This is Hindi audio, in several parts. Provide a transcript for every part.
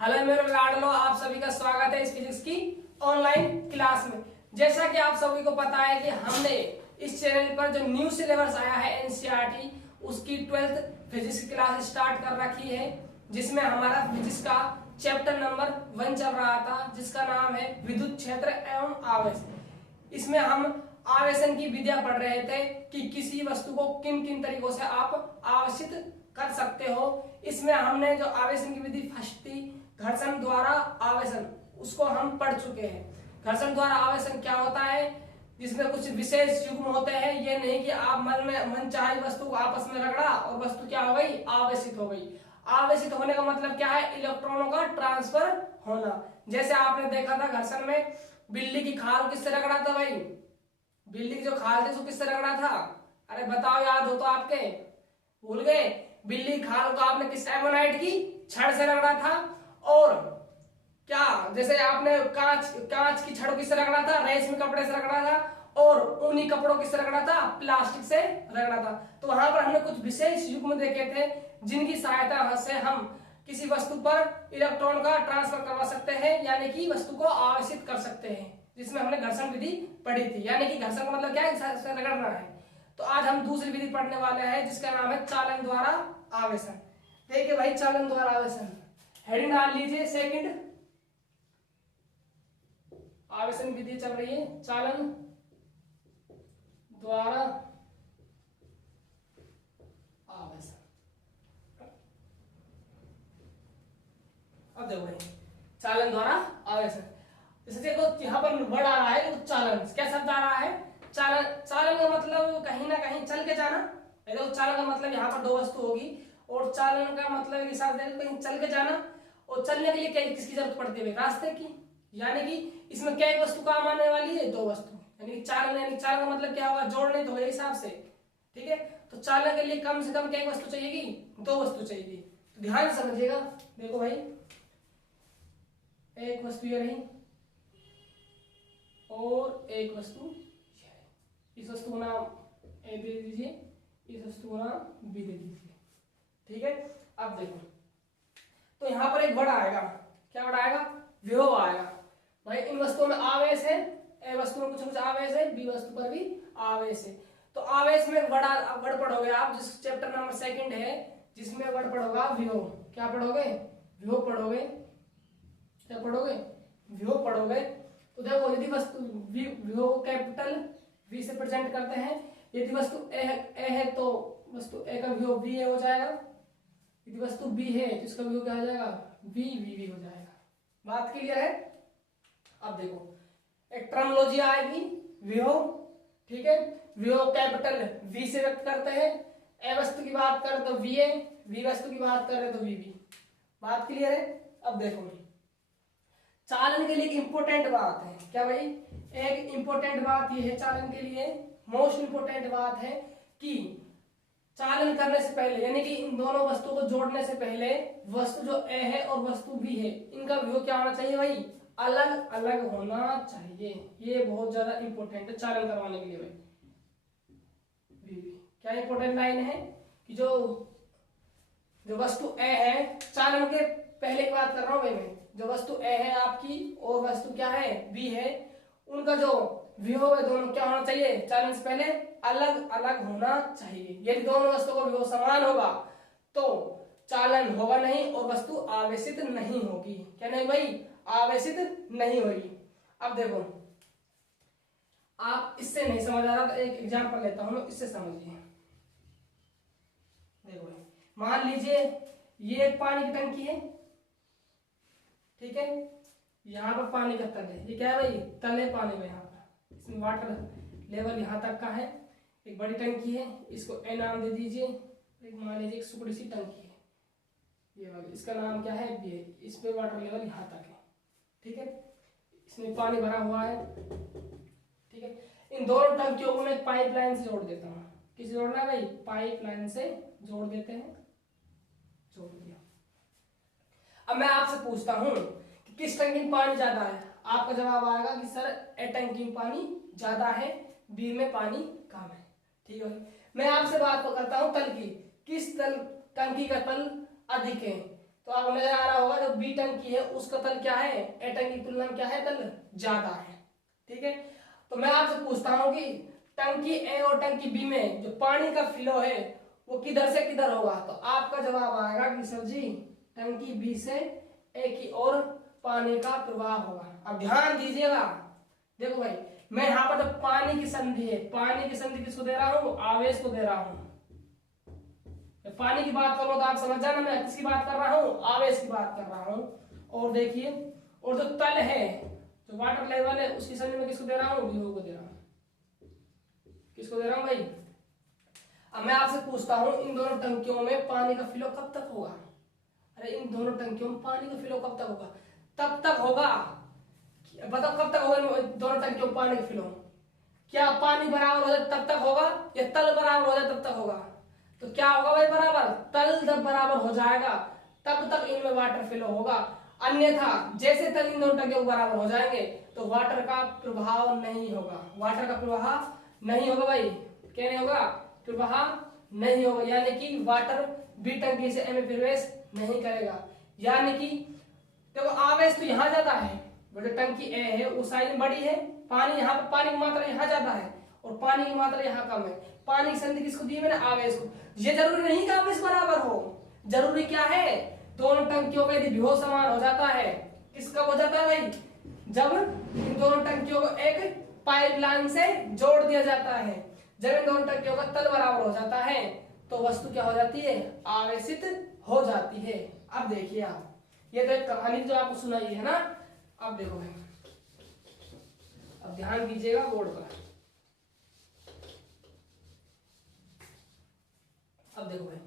हेलो मेरे लाडलो, आप सभी का स्वागत है इस फिजिक्स की ऑनलाइन क्लास में। जैसा कि आप सभी को पता है कि हमने इस चैनल पर जो न्यू सिलेबस आया है एनसीईआरटी उसकी 12th फिजिक्स की क्लास स्टार्ट कर रखी है, जिसमें हमारा फिजिक्स का चैप्टर नंबर 1 चल रहा था, जिसका नाम है विद्युत क्षेत्र एवं आवेश। इसमें हम आवेशन की विधियां पढ़ रहे थे कि किसी वस्तु को किन किन तरीकों से आप आवेशित कर सकते हो। इसमें हमने जो आवेशन की विधि फर्स्ट थी घर्षण द्वारा आवेशन, उसको हम पढ़ चुके हैं। घर्षण द्वारा आवेशन क्या होता है, जिसमें कुछ विशेष युग्म होते हैं। ये नहीं कि आप मन चाहे वस्तु को आपस में रगड़ा और वस्तु क्या हो गई, आवेशित हो गई। आवेशित होने का मतलब क्या है, इलेक्ट्रॉनों का ट्रांसफर होना। जैसे आपने देखा था घर्षण में बिल्ली की खाल किससे रगड़ा था भाई, बिल्ली की जो खाल थी उसको किससे रगड़ा था? अरे बताओ, याद हो तो आपके, भूल गए? बिल्ली खाल को आपने किस एमोनाइट की छड़ से रगड़ा था। और क्या, जैसे आपने कांच की छड़ किससे रगड़ा था? रेशमी कपड़े से रगड़ा था। और ऊनी कपड़ों किससे रगड़ा था? प्लास्टिक से रगड़ा था। तो वहां पर हमने कुछ विशेष युग्म देखे थे जिनकी सहायता से हम किसी वस्तु पर इलेक्ट्रॉन का ट्रांसफर करवा सकते हैं, यानी कि वस्तु को आवेशित कर सकते हैं, जिसमें हमने घर्षण विधि पढ़ी थी। यानी कि घर्षण का मतलब क्या है, रगड़ना है। तो आज हम दूसरी विधि पढ़ने वाले हैं जिसका नाम है चालन द्वारा आवेशन। देखिए भाई, चालन द्वारा आवेशन हेडिंग डाल लीजिए, सेकंड आवेशन विधि चल रही है, चालन द्वारा आवेशन। अब देखो भाई, चालन द्वारा आवेशन, जैसे देखो यहाँ पर वर्ड आ रहा है चालन, क्या शब्द आ रहा है? चालन। चालन का मतलब कहीं ना कहीं चल के जाना। देखो चालन का मतलब यहाँ पर दो वस्तु होगी, और चालन का मतलब एक हिसाब से कहीं चल के जाना। और चलने के लिए क्या किसकी जरूरत पड़ती है? रास्ते की। यानी कि इसमें क्या एक वस्तु काम आने वाली है? दो वस्तु। यानी चालन, यानी चालन का मतलब क्या होगा? जोड़ने तो हिसाब से, ठीक है। तो चालन के लिए कम से कम क्या एक वस्तु चाहिएगी? दो वस्तु चाहिएगी। तो ध्यान से समझिएगा। देखो भाई, एक वस्तु ये रही और एक वस्तु, इस वस्तु का नाम ए दे दीजिए, इस वस्तु का नाम बी दे दीजिए, ठीक है। अब देखो, तो यहां पर एक वर्ड आएगा, क्या वर्ड आएगा? विभव आएगा। भाई इन वस्तुओं में आवेश है, ए वस्तु में कुछ कुछ आवेश है, बी वस्तु पर भी आवेश है। तो आवेश में वर्ड पढ़ोगे आप, जिस चैप्टर नंबर 2 है, जिसमें वर्ड पढ़ोगा विभव। क्या पढ़ोगे? विभव पढ़ोगे। क्या पढ़ोगे? विभव पढ़ोगे। तो देखो, यदि वस्तु विभव कैपिटल वी से प्रेजेंट करते हैं। यदि वस्तु ए है तो वस्तु ए का विभव वी हो जाएगा। यदि वस्तु बी है तो इसका विभव क्या हो जाएगा? वी वी हो जाएगा। बात क्लियर है? अब देखो, एक टर्मोलॉजी आएगी विभव, ठीक है। विभव कैपिटल वी से व्यक्त करते हैं। ए वस्तु की बात करें तो वी ए, वी वस्तु की बात करें तो वी वी। बात क्लियर है? अब देखो, चालन के लिए एक इंपॉर्टेंट बात है। क्या भाई? एक इंपॉर्टेंट बात यह है चालन के लिए, मोस्ट इंपॉर्टेंट बात है कि चालन करने से पहले, यानी कि इन दोनों वस्तुओं को जोड़ने से पहले, वस्तु जो ए है और वस्तु बी है, इनका विभव क्या होना चाहिए भाई? अलग अलग होना चाहिए। ये बहुत ज्यादा इंपॉर्टेंट है चालन करवाने के लिए भाई। क्या इंपॉर्टेंट लाइन है कि जो वस्तु ए है, चालन के पहले की बात कर रहा हूं भाई मैं, जो वस्तु ए है आपकी और वस्तु क्या है? बी है, उनका जो विभव है दोनों क्या होना चाहिए? चालन से पहले अलग अलग होना चाहिए। यदि दोनों वस्तुओं का विभव समान होगा तो चालन होगा नहीं और वस्तु आवेशित नहीं होगी। क्या नहीं भाई? आवेशित नहीं होगी। अब देखो, आप इससे नहीं समझ आ रहा तो एक एग्जांपल लेता हूं, इससे समझिए। देखो भाई, मान लीजिए ये एक पानी की टंकी है, ठीक है। यहाँ पर पानी का तल है, ये क्या है भाई? तल है पानी में। यहाँ पर इसमें वाटर लेवल यहाँ तक का है। एक बड़ी टंकी है, इसको ए नाम दे दीजिए। एक मान लीजिए एक सुकड़ी सी टंकी है ये वाली, इसका नाम क्या है? बी है। इस पे वाटर लेवल यहाँ तक है, ठीक है। इसमें पानी भरा हुआ है, ठीक है। इन दोनों टंकियों को मैं पाइपलाइन से जोड़ देता हूँ। किसे जोड़ना है भाई? पाइपलाइन से जोड़ देते हैं। जोड़ दिया। अब मैं आपसे पूछता हूं कि किस टंकी में पानी ज्यादा है? आपका जवाब आएगा कि सर ए टंकी में पानी ज्यादा है, बी में पानी कम है, ठीक है। मैं आपसे बात करता हूं तल की, किस तल टंकी का तल अधिक है? तो आपको नजर आ रहा होगा जो बी टंकी है उसका तल क्या है, ए टंकी की तुलना में क्या है, तल ज्यादा है। ठीक है, तो मैं आपसे पूछता हूं कि टंकी ए और टंकी बी में जो पानी का फ्लो है वो किधर से किधर होगा, तो आपका जवाब आएगा कि सर जी टंकी बी से ए की ओर पानी का प्रवाह होगा। अब ध्यान दीजिएगा, देखो भाई मैं यहाँ पर तो पानी की संधि है, पानी की संधि किसको दे रहा हूँ, आवेश को दे रहा हूँ। पानी की बात करो तो आप समझ जाना मैं किसकी बात कर रहा हूँ, आवेश की बात कर रहा हूँ। और देखिए, और जो तल है, जो वाटर लेवल है, उसकी संधि में किसको दे रहा हूँ, विभव को दे रहा हूँ। किसको दे रहा हूँ भाई। अब मैं आपसे पूछता हूँ इन दोनों टंकियों में पानी का फ्लो कब तक होगा। अरे इन दोनों टंकियों में पानी का फ्लो कब तक होगा, तब तक होगा। बताओ कब तक होगा दोनों टंकियों में पानी का फ्लो, क्या पानी बराबर हो जाए तब तक होगा या तल बराबर हो जाए तब तक होगा। तो क्या होगा भाई, बराबर, तल जब बराबर हो जाएगा तब तक इनमें वाटर फ्लो होगा। अन्यथा जैसे तल इन दोनों टंकियों बराबर हो जाएंगे तो वाटर का प्रभाव नहीं होगा, वाटर का प्रवाह नहीं होगा भाई। क्या नहीं होगा, प्रवाह नहीं होगा, यानी कि वाटर बी टंकी से ए में प्रवेश नहीं करेगा। यानी कि देखो आवेश तो यहाँ जाता है, जो टंकी ए है वो साइज में बड़ी है, पानी यहाँ पर, पानी की मात्रा यहाँ ज्यादा है और पानी की मात्रा यहाँ कम है। पानी की संधि किसको दी मैंने, आवेश को। ये जरूरी नहीं कि आवेश बराबर हो, जरूरी क्या है, दोनों टंकियों का यदि विभव समान हो जाता है, किसका हो जाता है भाई, जब इन दोनों टंकियों को एक पाइपलाइन से जोड़ दिया जाता है, जब इन दोनों टंकियों का तल बराबर हो जाता है तो वस्तु क्या हो जाती है, आवेशित हो जाती है। अब देखिए आप, ये तो एक कहानी जो आपको सुनाई है ना। अब देखो भाई, अब ध्यान दीजिएगा बोर्ड पर। अब देखो भाई,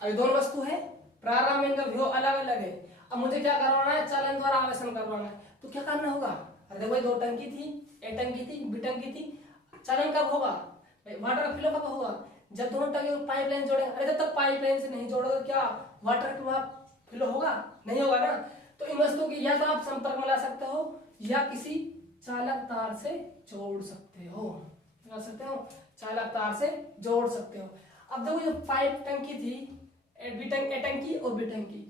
अभी दोनों वस्तु है, प्रारंभ में इनका विभव अलग अलग है। अब मुझे क्या करवाना है, चालन द्वारा आवेशन करवाना है। तो क्या करना होगा, अरे देखो भाई दो टंकी थी, ए टंकी थी, बी टंकी थी, चालन कब होगा, वाटर का फ्लो कब होगा, जब दोनों टंकी को पाइपलाइन जोड़ेंगे। अरे जब तक पाइपलाइन से नहीं जोड़ोगे तो क्या वाटर का फ्लो होगा, नहीं होगा ना। तो इन वस्तुओं की या तो आप संपर्क में ला सकते हो या किसी चालक तार से जोड़ सकते हो, कर सकते हो, चालक तार से जोड़ सकते हो। अब देखो जो पाइप टंकी थी, ए टंकी और बी टंकी,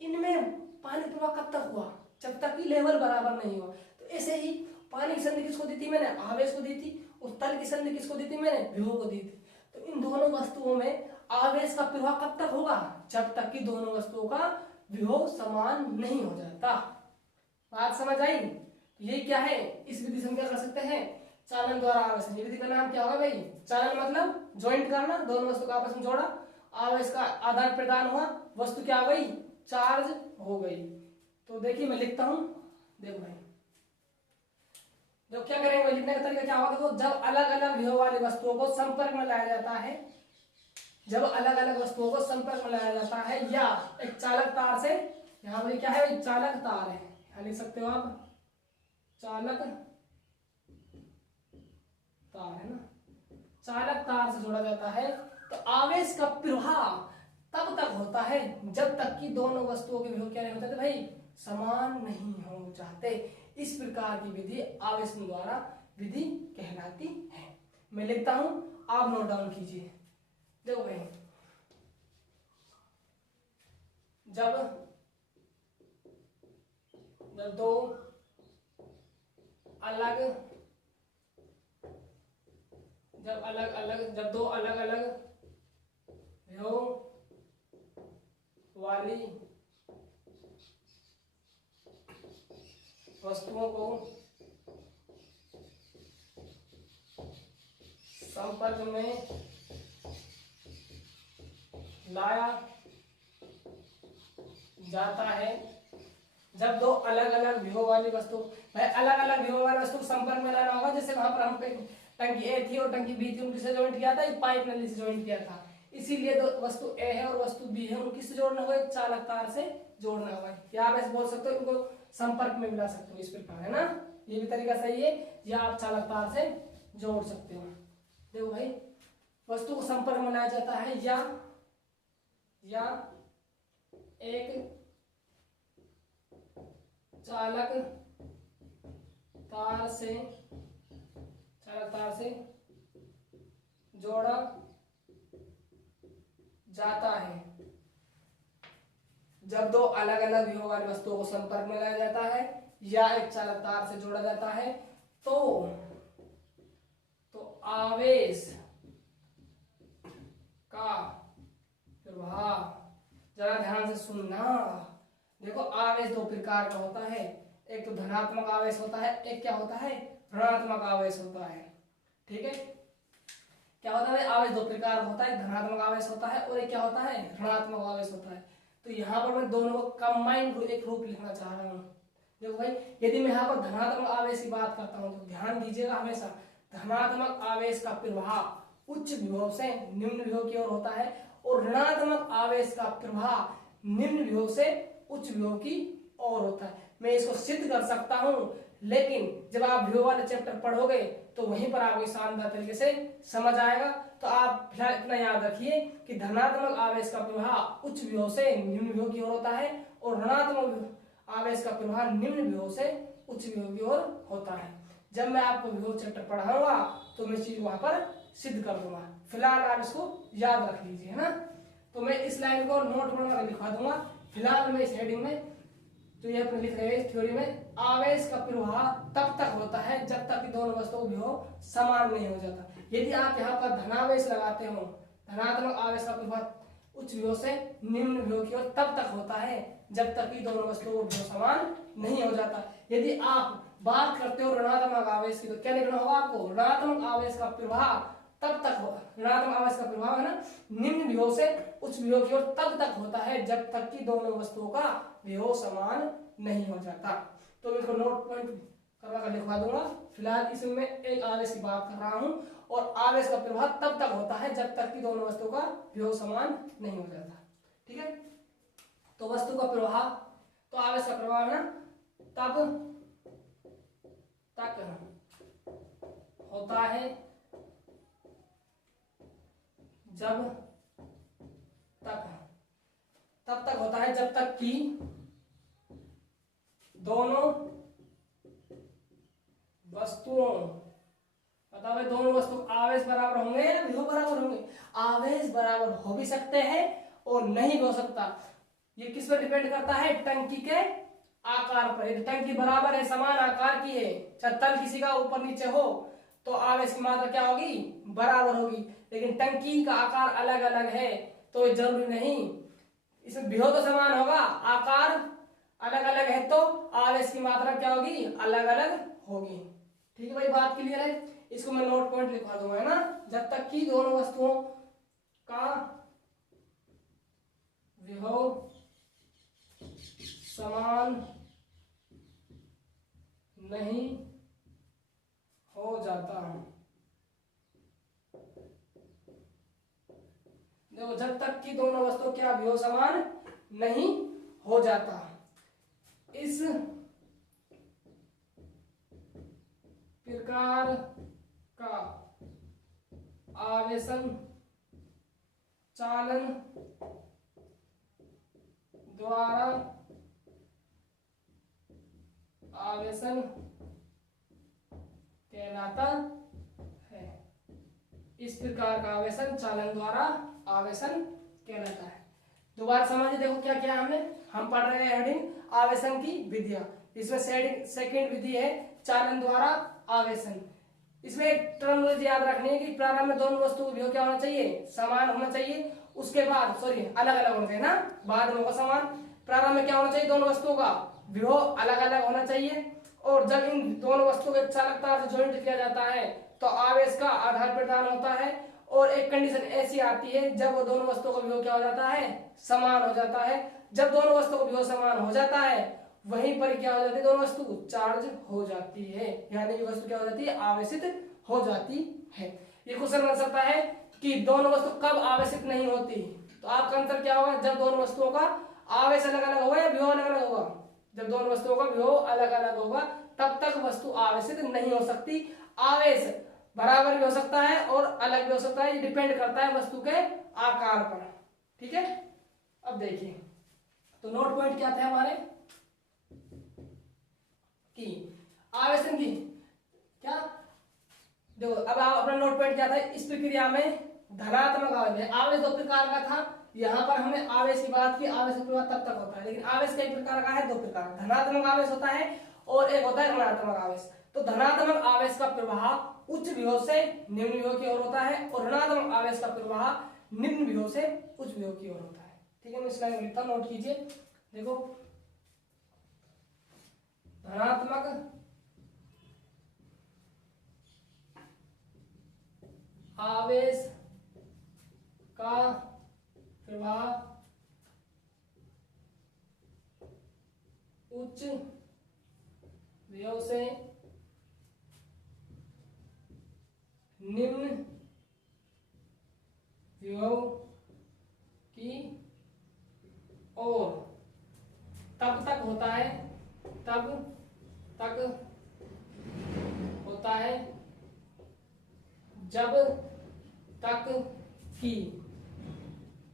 इनमें पानी प्रवाह कब तक हुआ, जब तक कि लेवल बराबर नहीं हुआ। तो ऐसे ही पानी की संधि किसको दी थी मैंने, आवेश को दी थी, और तल की संधि किसको दी थी मैंने, विभव को दी थी। तो इन दोनों वस्तुओं में आवेश का प्रवाह कब तक होगा, जब तक कि दोनों वस्तुओं का विभव समान नहीं हो जाता। बात समझ आई। तो ये क्या है, इस विधि से हम क्या कर सकते हैं, चालन द्वारा आवेशन। ये विधि का नाम क्या होगा भाई, चालन मतलब ज्वाइंट करना, दोनों वस्तु को आपस में जोड़ा, आवेश का आदान प्रदान हुआ, वस्तु क्या हो गई, चार्ज हो गई। तो देखिए मैं लिखता हूं, देखो भाई जो क्या करेंगे, लिखने का तरीका क्या होगा, देखो जब अलग अलग विभव वाली वस्तुओं को संपर्क में लाया जाता है, जब अलग अलग वस्तुओं को संपर्क में लाया जाता है या एक चालक तार से, यहाँ पर क्या है, चालक तार है, यहाँ लिख सकते हो आप चालक तार है ना, चालक तार से जोड़ा जाता है, तो आवेश का प्रवाह तब तक होता है जब तक कि दोनों वस्तुओं के विभव क्या नहीं हो जाते भाई, समान नहीं हो जाते। इस प्रकार की विधि आवेशन द्वारा विधि कहलाती है। मैं लिखता हूं, आप नोट डाउन कीजिए। देखो भाई, जब दो अलग विभव वाली वस्तुओं को संपर्क में लाया जाता है, जब दो अलग अलग विभव वाली वस्तु, भाई अलग अलग विभव वाली वस्तु संपर्क में लाना होगा। जैसे वहां पर हम टंकी ए थी और टंकी बी थी, उनको किससे ज्वाइंट किया था, पाइप नली से ज्वाइंट किया था। इसीलिए तो वस्तु ए है और वस्तु बी है, उनको किससे जोड़ना होगा, एक चालक तार से जोड़ना होगा। या आप ऐसे बोल सकते हो, इनको संपर्क में मिला सकते हो, इस प्रकार है ना, ये भी तरीका सही है। या आप चालक तार से जोड़ सकते हो। देखो भाई, वस्तु को संपर्क में लाया जाता है या एक चालक तार से जोड़ा जाता है, जब दो अलग अलग विभव वाली वस्तुओं को संपर्क में लाया जाता है या एक चालक तार से जोड़ा जाता है तो आवेश का प्रवाह, जरा ध्यान से सुनना। देखो आवेश दो प्रकार का होता है, एक तो धनात्मक आवेश होता है, एक क्या होता है, ऋणात्मक आवेश होता है। ठीक है, क्या होता है, आवेश दो प्रकार का होता है, धनात्मक आवेश होता है और एक क्या होता है, ऋणात्मक आवेश होता है। तो यहाँ पर मैं दोनों को कंबाइंड एक रूप लिखना चाह रहा हूँ। देखो भाई, यदि मैं यहाँ पर धनात्मक आवेश की बात करता हूँ तो ध्यान दीजिएगा हमेशा, धनात्मक आवेश का प्रवाह उच्च विभव से निम्न विभव की ओर होता है और ऋणात्मक आवेश का प्रवाह निम्न विभव से उच्च विभव की ओर होता है। मैं इसको सिद्ध कर सकता हूँ, लेकिन जब आप विभव वाले चैप्टर पढ़ोगे तो वहीं पर आपको शानदार तरीके से समझ आएगा। तो आप फिलहाल इतना याद रखिए कि धनात्मक आवेश का प्रवाह उच्च विभव से निम्न विभव की ओर होता है और ऋणात्मक आवेश का प्रवाह निम्न विभव से उच्च विभव की ओर होता है। जब मैं आपको विभव चैप्टर पढ़ाऊंगा तो मैं चीज वहां पर सिद्ध कर दूंगा। फिलहाल आप इसको याद रख लीजिए, है ना। तो मैं इस लाइन को नोट बनाकर लिखवा दूंगा। फिलहाल मैं इस हेडिंग में जो ये अपने लिख रहे हैं थ्योरी में, आवेश का प्रवाह तब तक होता है जब तक कि दोनों वस्तुओं का विभव समान नहीं हो जाता। यदि आप यहाँ पर धनावेश लगाते हो, धनात्मक आवेश का प्रवाह उच्च विभव से निम्न विभव की ओर तब तक होता है जब तक कि दोनों वस्तुओं का विभव समान नहीं हो जाता। यदि आप बात करते हो ऋणात्मक आवेश की तो क्या लिखना होगा आपको, ऋणात्मक आवेश का प्रवाह तब तक हो, ऋणात्मक आवेश का प्रभाव है ना, निम्न विभव से उच्च विभव की ओर तब तक होता है जब तक कि दोनों वस्तुओं का विभव समान नहीं हो जाता। तो मैं इसको नोट पॉइंट करवा कर लिखवा दूंगा। फिलहाल इसमें एक आवेश की बात कर रहा हूं और आवेश का प्रभाव तब तक होता है जब तक कि दोनों वस्तुओं का विभव समान नहीं हो जाता। ठीक है, तो वस्तु का प्रवाह, तो आवेश का प्रवाह है ना तब तक होता है जब तब तक होता है जब तक कि दोनों वस्तुओं, बताओ दोनों वस्तु आवेश बराबर होंगे या विभव बराबर होंगे। आवेश बराबर हो भी सकते हैं और नहीं भी हो सकता। ये किस पर डिपेंड करता है, टंकी के आकार पर। यदि टंकी बराबर है, समान आकार की है, तल किसी का ऊपर नीचे हो तो आवेश की मात्रा क्या होगी, बराबर होगी। लेकिन टंकी का आकार अलग अलग है तो जरूरी नहीं, इसमें विभव तो समान होगा, आकार अलग अलग है तो आवेश की मात्रा क्या होगी, अलग अलग होगी। ठीक है भाई, बात क्लियर है। इसको मैं नोट पॉइंट लिखवा दूंगा, है ना। जब तक कि दोनों वस्तुओं का विभव समान नहीं हो जाता, देखो जब तक कि दोनों वस्तुओं का विभव समान नहीं हो जाता, इस प्रकार का आवेशन चालन द्वारा आवेशन कहलाता है। इस प्रकार का आवेशन चालन द्वारा आवेशन कहलाता है। दोबारा समझिए, देखो क्या क्या हम पढ़ रहे हैं हेडिंग आवेशन की विधियां। इसमें सेकंड विधि है चालन द्वारा आवेशन। इसमें एक टर्म याद रखनी है कि प्रारंभ में दोनों वस्तुओं का विभव क्या होना चाहिए, समान होना चाहिए। उसके बाद अलग अलग होना चाहिए ना, बाद में होगा समान। प्रारंभ में क्या होना चाहिए, दोनों वस्तुओं का विभव अलग अलग होना चाहिए। और जब इन दोनों वस्तुओं के चालक तार से जॉइंट किया जाता है तो आवेश का आधार प्रदान होता है। और एक कंडीशन ऐसी आती है जब वो दोनों वस्तुओं का विभव क्या हो जाता है, समान हो जाता है। जब दोनों वस्तुओं का विभव समान हो जाता है वहीं पर क्या हो जाती है, दोनों वस्तु चार्ज हो जाती है, यानी कि वस्तु क्या हो जाती है, आवेशित हो जाती है। ये क्वेश्चन बन सकता है कि दोनों वस्तु कब आवेशित नहीं होती, तो आपका आंसर क्या होगा, जब दोनों वस्तुओं का आवेश अलग अलग होगा या विभव अलग अलग होगा। जब दोनों वस्तुओं का विभव अलग अलग होगा तब तक वस्तु आवेशित नहीं हो सकती। आवेश बराबर भी हो सकता है और अलग भी हो सकता है, ये डिपेंड करता है वस्तु के आकार पर। ठीक है, अब देखिए तो नोट पॉइंट क्या थे हमारे कि आवेशन की क्या, देखो अब आप अपना नोट पॉइंट क्या था, इस प्रक्रिया में धनात्मक आवेश, आवेश दो प्रकार का था, यहाँ पर हमने आवेश की बात की, आवेश का प्रवाह तब तक होता है, लेकिन आवेश कई प्रकार का है, दो प्रकार, धनात्मक आवेश होता है और एक होता है ऋणात्मक आवेश। तो धनात्मक आवेश का प्रवाह उच्च विभव से निम्न विभव की ओर होता है और ऋणात्मक आवेश का प्रवाह निम्न विभव से उच्च विभव की ओर होता है। ठीक है, मैं स्लाइड में लिखता हूं, नोट कीजिए। देखो, धनात्मक आवेश का प्रवाह उच्च विभव से निम्न विभव की ओर तब तक होता है, तब तक होता है जब तक कि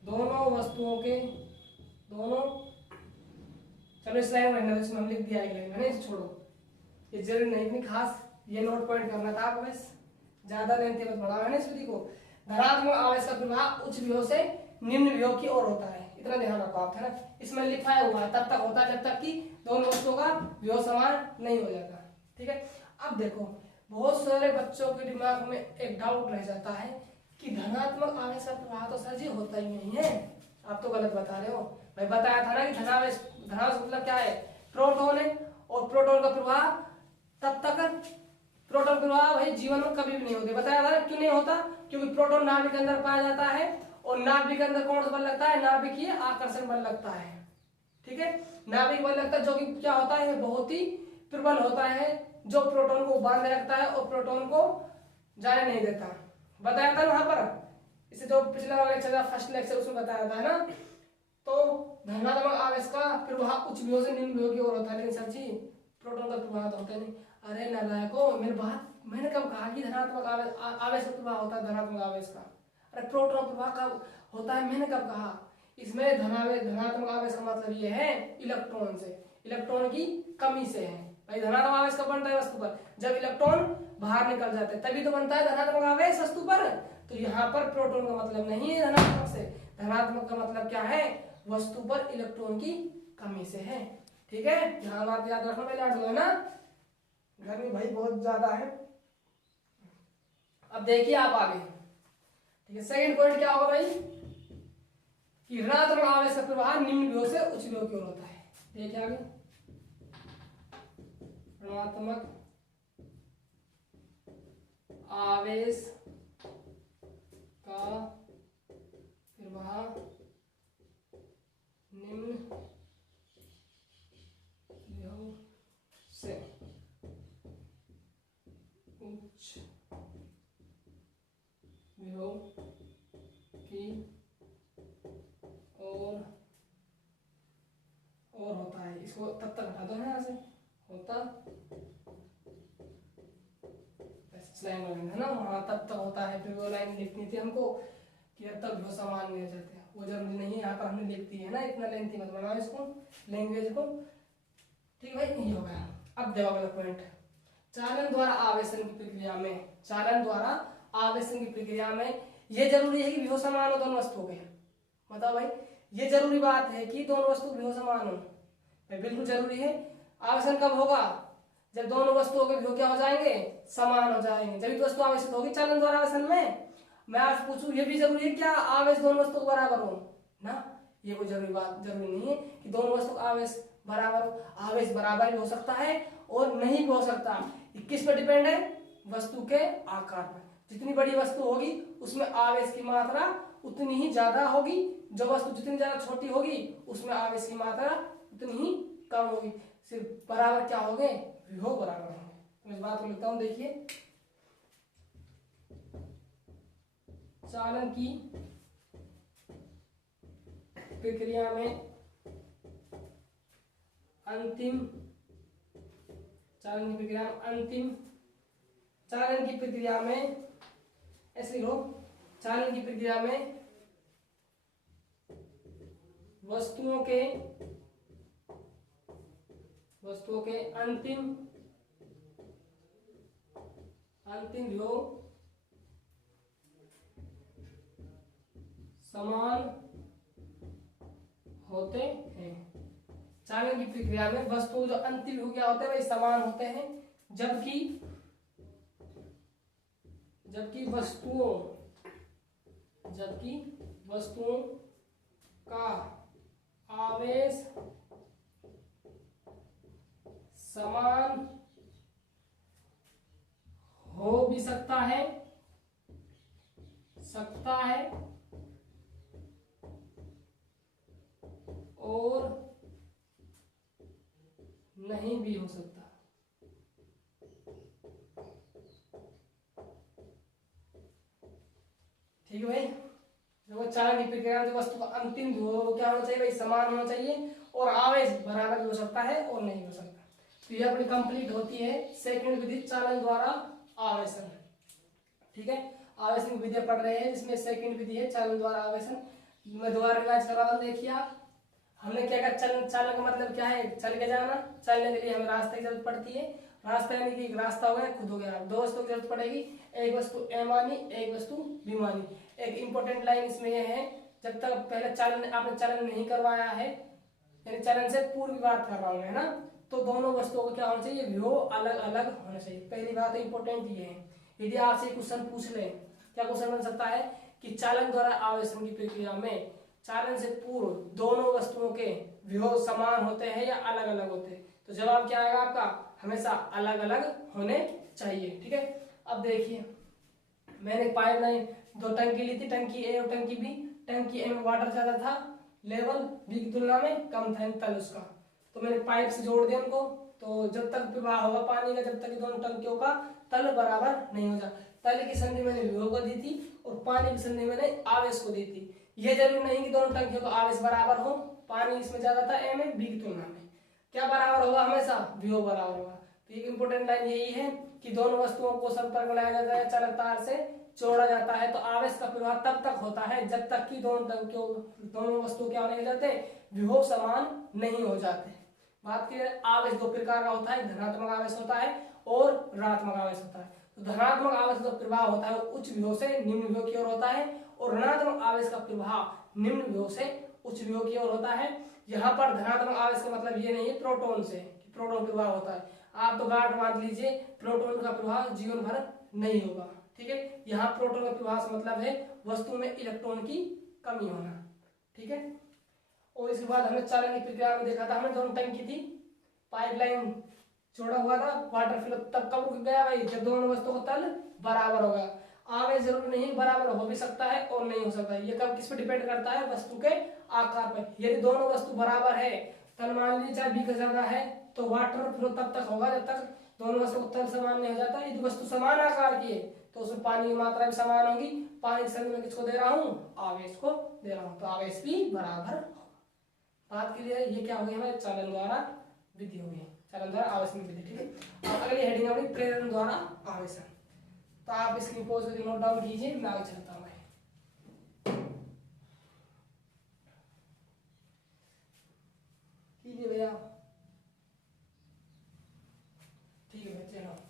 दोनों वस्तुओं के दोनों, चलो इस लाइन में इसमें हम लिख दिया है, मैंने इसे छोड़ो, ये जरूरी नहीं, इतनी खास ये नोट पॉइंट करना था आपको, बस ज्यादा लेंथी मत बढ़ाओ है ना इस विधि को। धनात्मक आवेश का प्रवाह उच्च विभव से निम्न विभव की ओर होता है, इतना ध्यान रखो आप, है ना। इसमें लिखाया हुआ है तब तक होता है जब तक कि दोनों वस्तुओं का विभव समान नहीं हो जाता। ठीक है, अब देखो बहुत सारे बच्चों के दिमाग में एक डाउट रह जाता है कि धनात्मक आवेश का प्रवाह तो सर जी होता ही नहीं है, आप तो गलत बता रहे हो। भाई बताया था ना कि धनावेश, धनावेश मतलब क्या है, प्रोटॉन है, और प्रोटॉन का प्रवाह तब तक, प्रोटॉन प्रवाह भाई जीवन में कभी भी नहीं होते, बताया था ना। क्यों नहीं होता, क्योंकि प्रोटॉन नाभिक के अंदर पाया जाता है और नाभिक के अंदर कौन सा बल लगता है, नाभिकीय आकर्षण बल लगता है। ठीक है, नाभिक बल लगता है जो कि क्या होता है, बहुत ही प्रबल होता है, जो प्रोटॉन को बांधे रखता है और प्रोटॉन को जाने नहीं देता। बताया था वहां पर, इसे जो पिछला लेक्चर था, फर्स्ट लेक्चर, उसमें बताया था ना। तो धनात्मक आवेश का प्रवाह उच्च विभव से निम्न विभव की ओर होता है, लेकिन सर जी प्रोटॉन का प्रवाह तो होता नहीं। अरे नालायको, मेरी बात मैंने कब कहा कि धनात्मक आवेश का प्रवाह होता है, धनात्मक आवेश का, अरे प्रोटॉन प्रवाह कब होता है, मैंने कब कहा। इसमें धनात्मक आवेश का मतलब ये है इलेक्ट्रॉन से, इलेक्ट्रॉन की कमी से है। भाई धनात्मक आवेश कब बनता है वस्तु पर, जब इलेक्ट्रॉन बाहर निकल जाते हैं तभी तो बनता है धनात्मक आवेश वस्तु पर। तो यहाँ पर प्रोटॉन का मतलब नहीं है धनात्मक से, धनात्मक का मतलब क्या है, वस्तु पर इलेक्ट्रॉन की कमी से है। ठीक है, ध्यान बात याद रखना, पहले याद लो ना, गर्मी भाई बहुत ज्यादा है। अब देखिए आप आगे, ठीक है, सेकंड पॉइंट क्या होगा भाई, कि ऋणात्मक आवेश का प्रवाह निम्न विभव से उच्च विभव की ओर होता है। देखिए आगे, ऋणात्मक आवेश का प्रवाह निम्न विभव से उच्च विभव की और होता है। इसको तब तक हटा दो ना, यहाँ से होता लाइन है ना, वहां तब तक होता है, फिर वो लाइन लिखनी थी हमको कि अब तक विभव समान नहीं हो जाते, वो जरूरी नहीं है, यहाँ पर हमने लिख दी है ना, इतना लेंथी मत बनाओ इसको, लैंग्वेज को। ठीक है भाई, ये हो गया। अब देखो अगला पॉइंट, चालन द्वारा आवेशन की प्रक्रिया में, चालन द्वारा आवेशन की प्रक्रिया में ये जरूरी है कि विभव समान हो दोनों वस्तुओं के। बताओ भाई, ये जरूरी बात है कि दोनों वस्तु विभव समान हो, बिल्कुल जरूरी है। आवेशन कब होगा, जब दोनों वस्तुओं के विभव क्या हो जाएंगे, समान हो जाएंगे, जब वस्तु आवेशित होगी चालन द्वारा आवेशन में। मैं आपसे पूछूं, ये भी जरूरी है क्या आवेश दोनों वस्तु को बराबर हो ना, ये कोई जरूरी बात जरूरी नहीं है कि दोनों वस्तु का आवेश बराबर हो। आवेश बराबर भी हो सकता है और नहीं भी हो सकता, किस पर डिपेंड है, वस्तु के आकार पर। जितनी बड़ी वस्तु होगी उसमें आवेश की मात्रा उतनी ही ज्यादा होगी, जो वस्तु जितनी ज्यादा छोटी होगी उसमें आवेश की मात्रा उतनी ही कम होगी। सिर्फ बराबर क्या होंगे, विभव बराबर होंगे। तो इस बात को लिखता हूं, देखिए, चालन की प्रक्रिया में अंतिम, चालन की प्रक्रिया में अंतिम, चालन की प्रक्रिया में ऐसे लो, चालन की प्रक्रिया में वस्तुओं के अंतिम विभव समान होते हैं। चालन की प्रक्रिया में वस्तु जो अंतिम हो गया होते हैं वही समान होते हैं, जबकि वस्तुओं का आवेश समान हो भी सकता है और नहीं भी हो सकता। ठीक है भाई, देखो चालन की प्रक्रिया में जो वस्तु का अंतिम ध्रुव वो क्या होना चाहिए भाई, समान होना चाहिए और आवेश बराबर भी हो सकता है और नहीं हो सकता। तो ये अपनी कंप्लीट होती है सेकंड विधि, चालन द्वारा आवेशन। ठीक है, आवेशन की विधि पढ़ रहे हैं जिसमें सेकंड विधि है चालन द्वारा आवेशन। मैं दोबारा रिवाइज कर रहा हूं, देखिए आप, हमने क्या कहा, चालन का मतलब क्या है, चल के जाना। चलने के लिए हमें रास्ते की जरूरत पड़ती है। रास्ता यानी कि एक रास्ता हो गया, खुद हो गया। दो वस्तुओं की जरूरत पड़ेगी, एक वस्तु ए मानी, एक वस्तु बी मानी। एक इंपॉर्टेंट लाइन इसमें यह है, जब तक पहले चालन आपने चालन नहीं करवाया है, यानी चालन से पूर्व बात कर रहा हूं है ना, तो दोनों वस्तुओं को क्या होना चाहिए, विभव अलग अलग होना चाहिए। पहली बात इंपॉर्टेंट ये है। यदि आपसे क्वेश्चन पूछ ले, क्या क्वेश्चन बन सकता है कि चालन द्वारा आवेशन की प्रक्रिया में चालन से पूर्व दोनों वस्तुओं के विभव समान होते हैं या अलग अलग होते हैं, तो जवाब क्या आएगा आपका, हमेशा अलग अलग होने चाहिए। ठीक है, अब देखिए मैंने पाइपलाइन दो टंकी ली थी, टंकी ए और टंकी बी। टंकी ए में वाटर ज्यादा था, लेवल बी की तुलना में कम था तल उसका, तो मैंने पाइप से जोड़ दिया उनको। तो जब तक प्रवाह होगा पानी का, जब तक दोनों टंकियों का तल बराबर नहीं हो जाता। तल की संधि मैंने विभव को दी थी और पानी की संधि मैंने आवेश को दी थी। यह जरूरी नहीं कि दोनों टंकियों का आवेश बराबर हो, पानी इसमें ज्यादा था ए में, बी की तुलना में क्या बराबर होगा, हमेशा विभव बराबर होगा। तो एक इंपोर्टेंट लाइन यही है कि दोनों वस्तुओं को संपर्क में लाया जाता है, चालक तार से जोड़ा जाता है, तो आवेश का प्रवाह तब तक होता है जब तक कि दोनों वस्तु क्या नहीं हो जाते, विभव समान नहीं हो जाते। बात की आवेश दो प्रकार का होता है, धनात्मक आवेश होता है और ऋणात्मक आवेश होता है। तो धनात्मक आवेश का प्रवाह होता है उच्च विभव से निम्न विभव की ओर होता है, और ऋणात्मक आवेश का प्रवाह निम्न विभव से उच्च विभव की ओर होता है। यहाँ पर धनात्मक आवेश का मतलब ये नहीं है प्रोटॉन से, प्रोटॉन प्रवाह होता है। आप तो गांठ बांध लीजिए, प्रोटॉन का प्रवाह जीवन भर नहीं होगा। ठीक है, यहाँ प्रोटॉन का प्रवाह से मतलब है वस्तु में इलेक्ट्रॉन की कमी होना। ठीक है, और इसके बाद हमने चालन की प्रक्रिया में देखा था, हमने दोनों टंकी थी, पाइपलाइन जोड़ा हुआ था, वाटर फ्लो तब कब रुक गया भाई, जब दोनों वस्तुओं का तल बराबर होगा। आवेश जरूर नहीं बराबर हो भी सकता है और नहीं हो सकता है, ये कब किस पे डिपेंड करता है, वस्तु के आकार पर। यदि दोनों वस्तु बराबर है, तल मान लीजिए चाहे बी का ज्यादा है, तो वाटर फ्लो तब तक होगा जब तक दोनों वस्तु का तल समान नहीं हो जाता। यदि वस्तु समान आकार की है तो उसमें पानी की मात्रा भी समान होगी। पानी की संख्या में किसको दे रहा हूँ, आवेश को दे रहा हूँ, तो आवेश भी बराबर होगा। बात के लिए ये क्या हो गई हमारे चालन द्वारा विधि हो गई, चालन द्वारा आवेशन की विधि। ठीक है, अब अगली हेडिंग अपनी प्रेरण द्वारा आवेशन। तो आप इसकी पोज करके नोट डाउन कीजिए, मैं आगे चलता हूँ। कीजिए भैया, ठीक है चलो।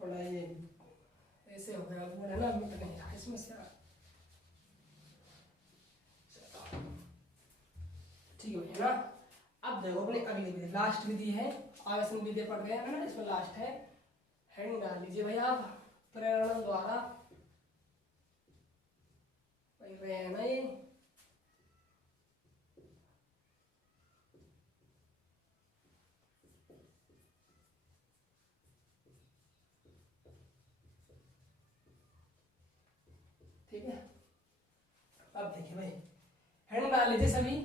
थोड़ा ये ऐसे हो गया, वो है ना, मिट नहीं रहा इसमें से। ठीक है ना, अब देखो अपनी अगली विधि, लास्ट विधि है, आवेशन विधि पढ़ गए हैं ना, इसमें लास्ट है। हेडिंग डाल लीजिए भैया आप, प्रेरण द्वारा रहना ये ठीक है। अब देखिए भाई, हेडिंग डाल लीजिए सभी,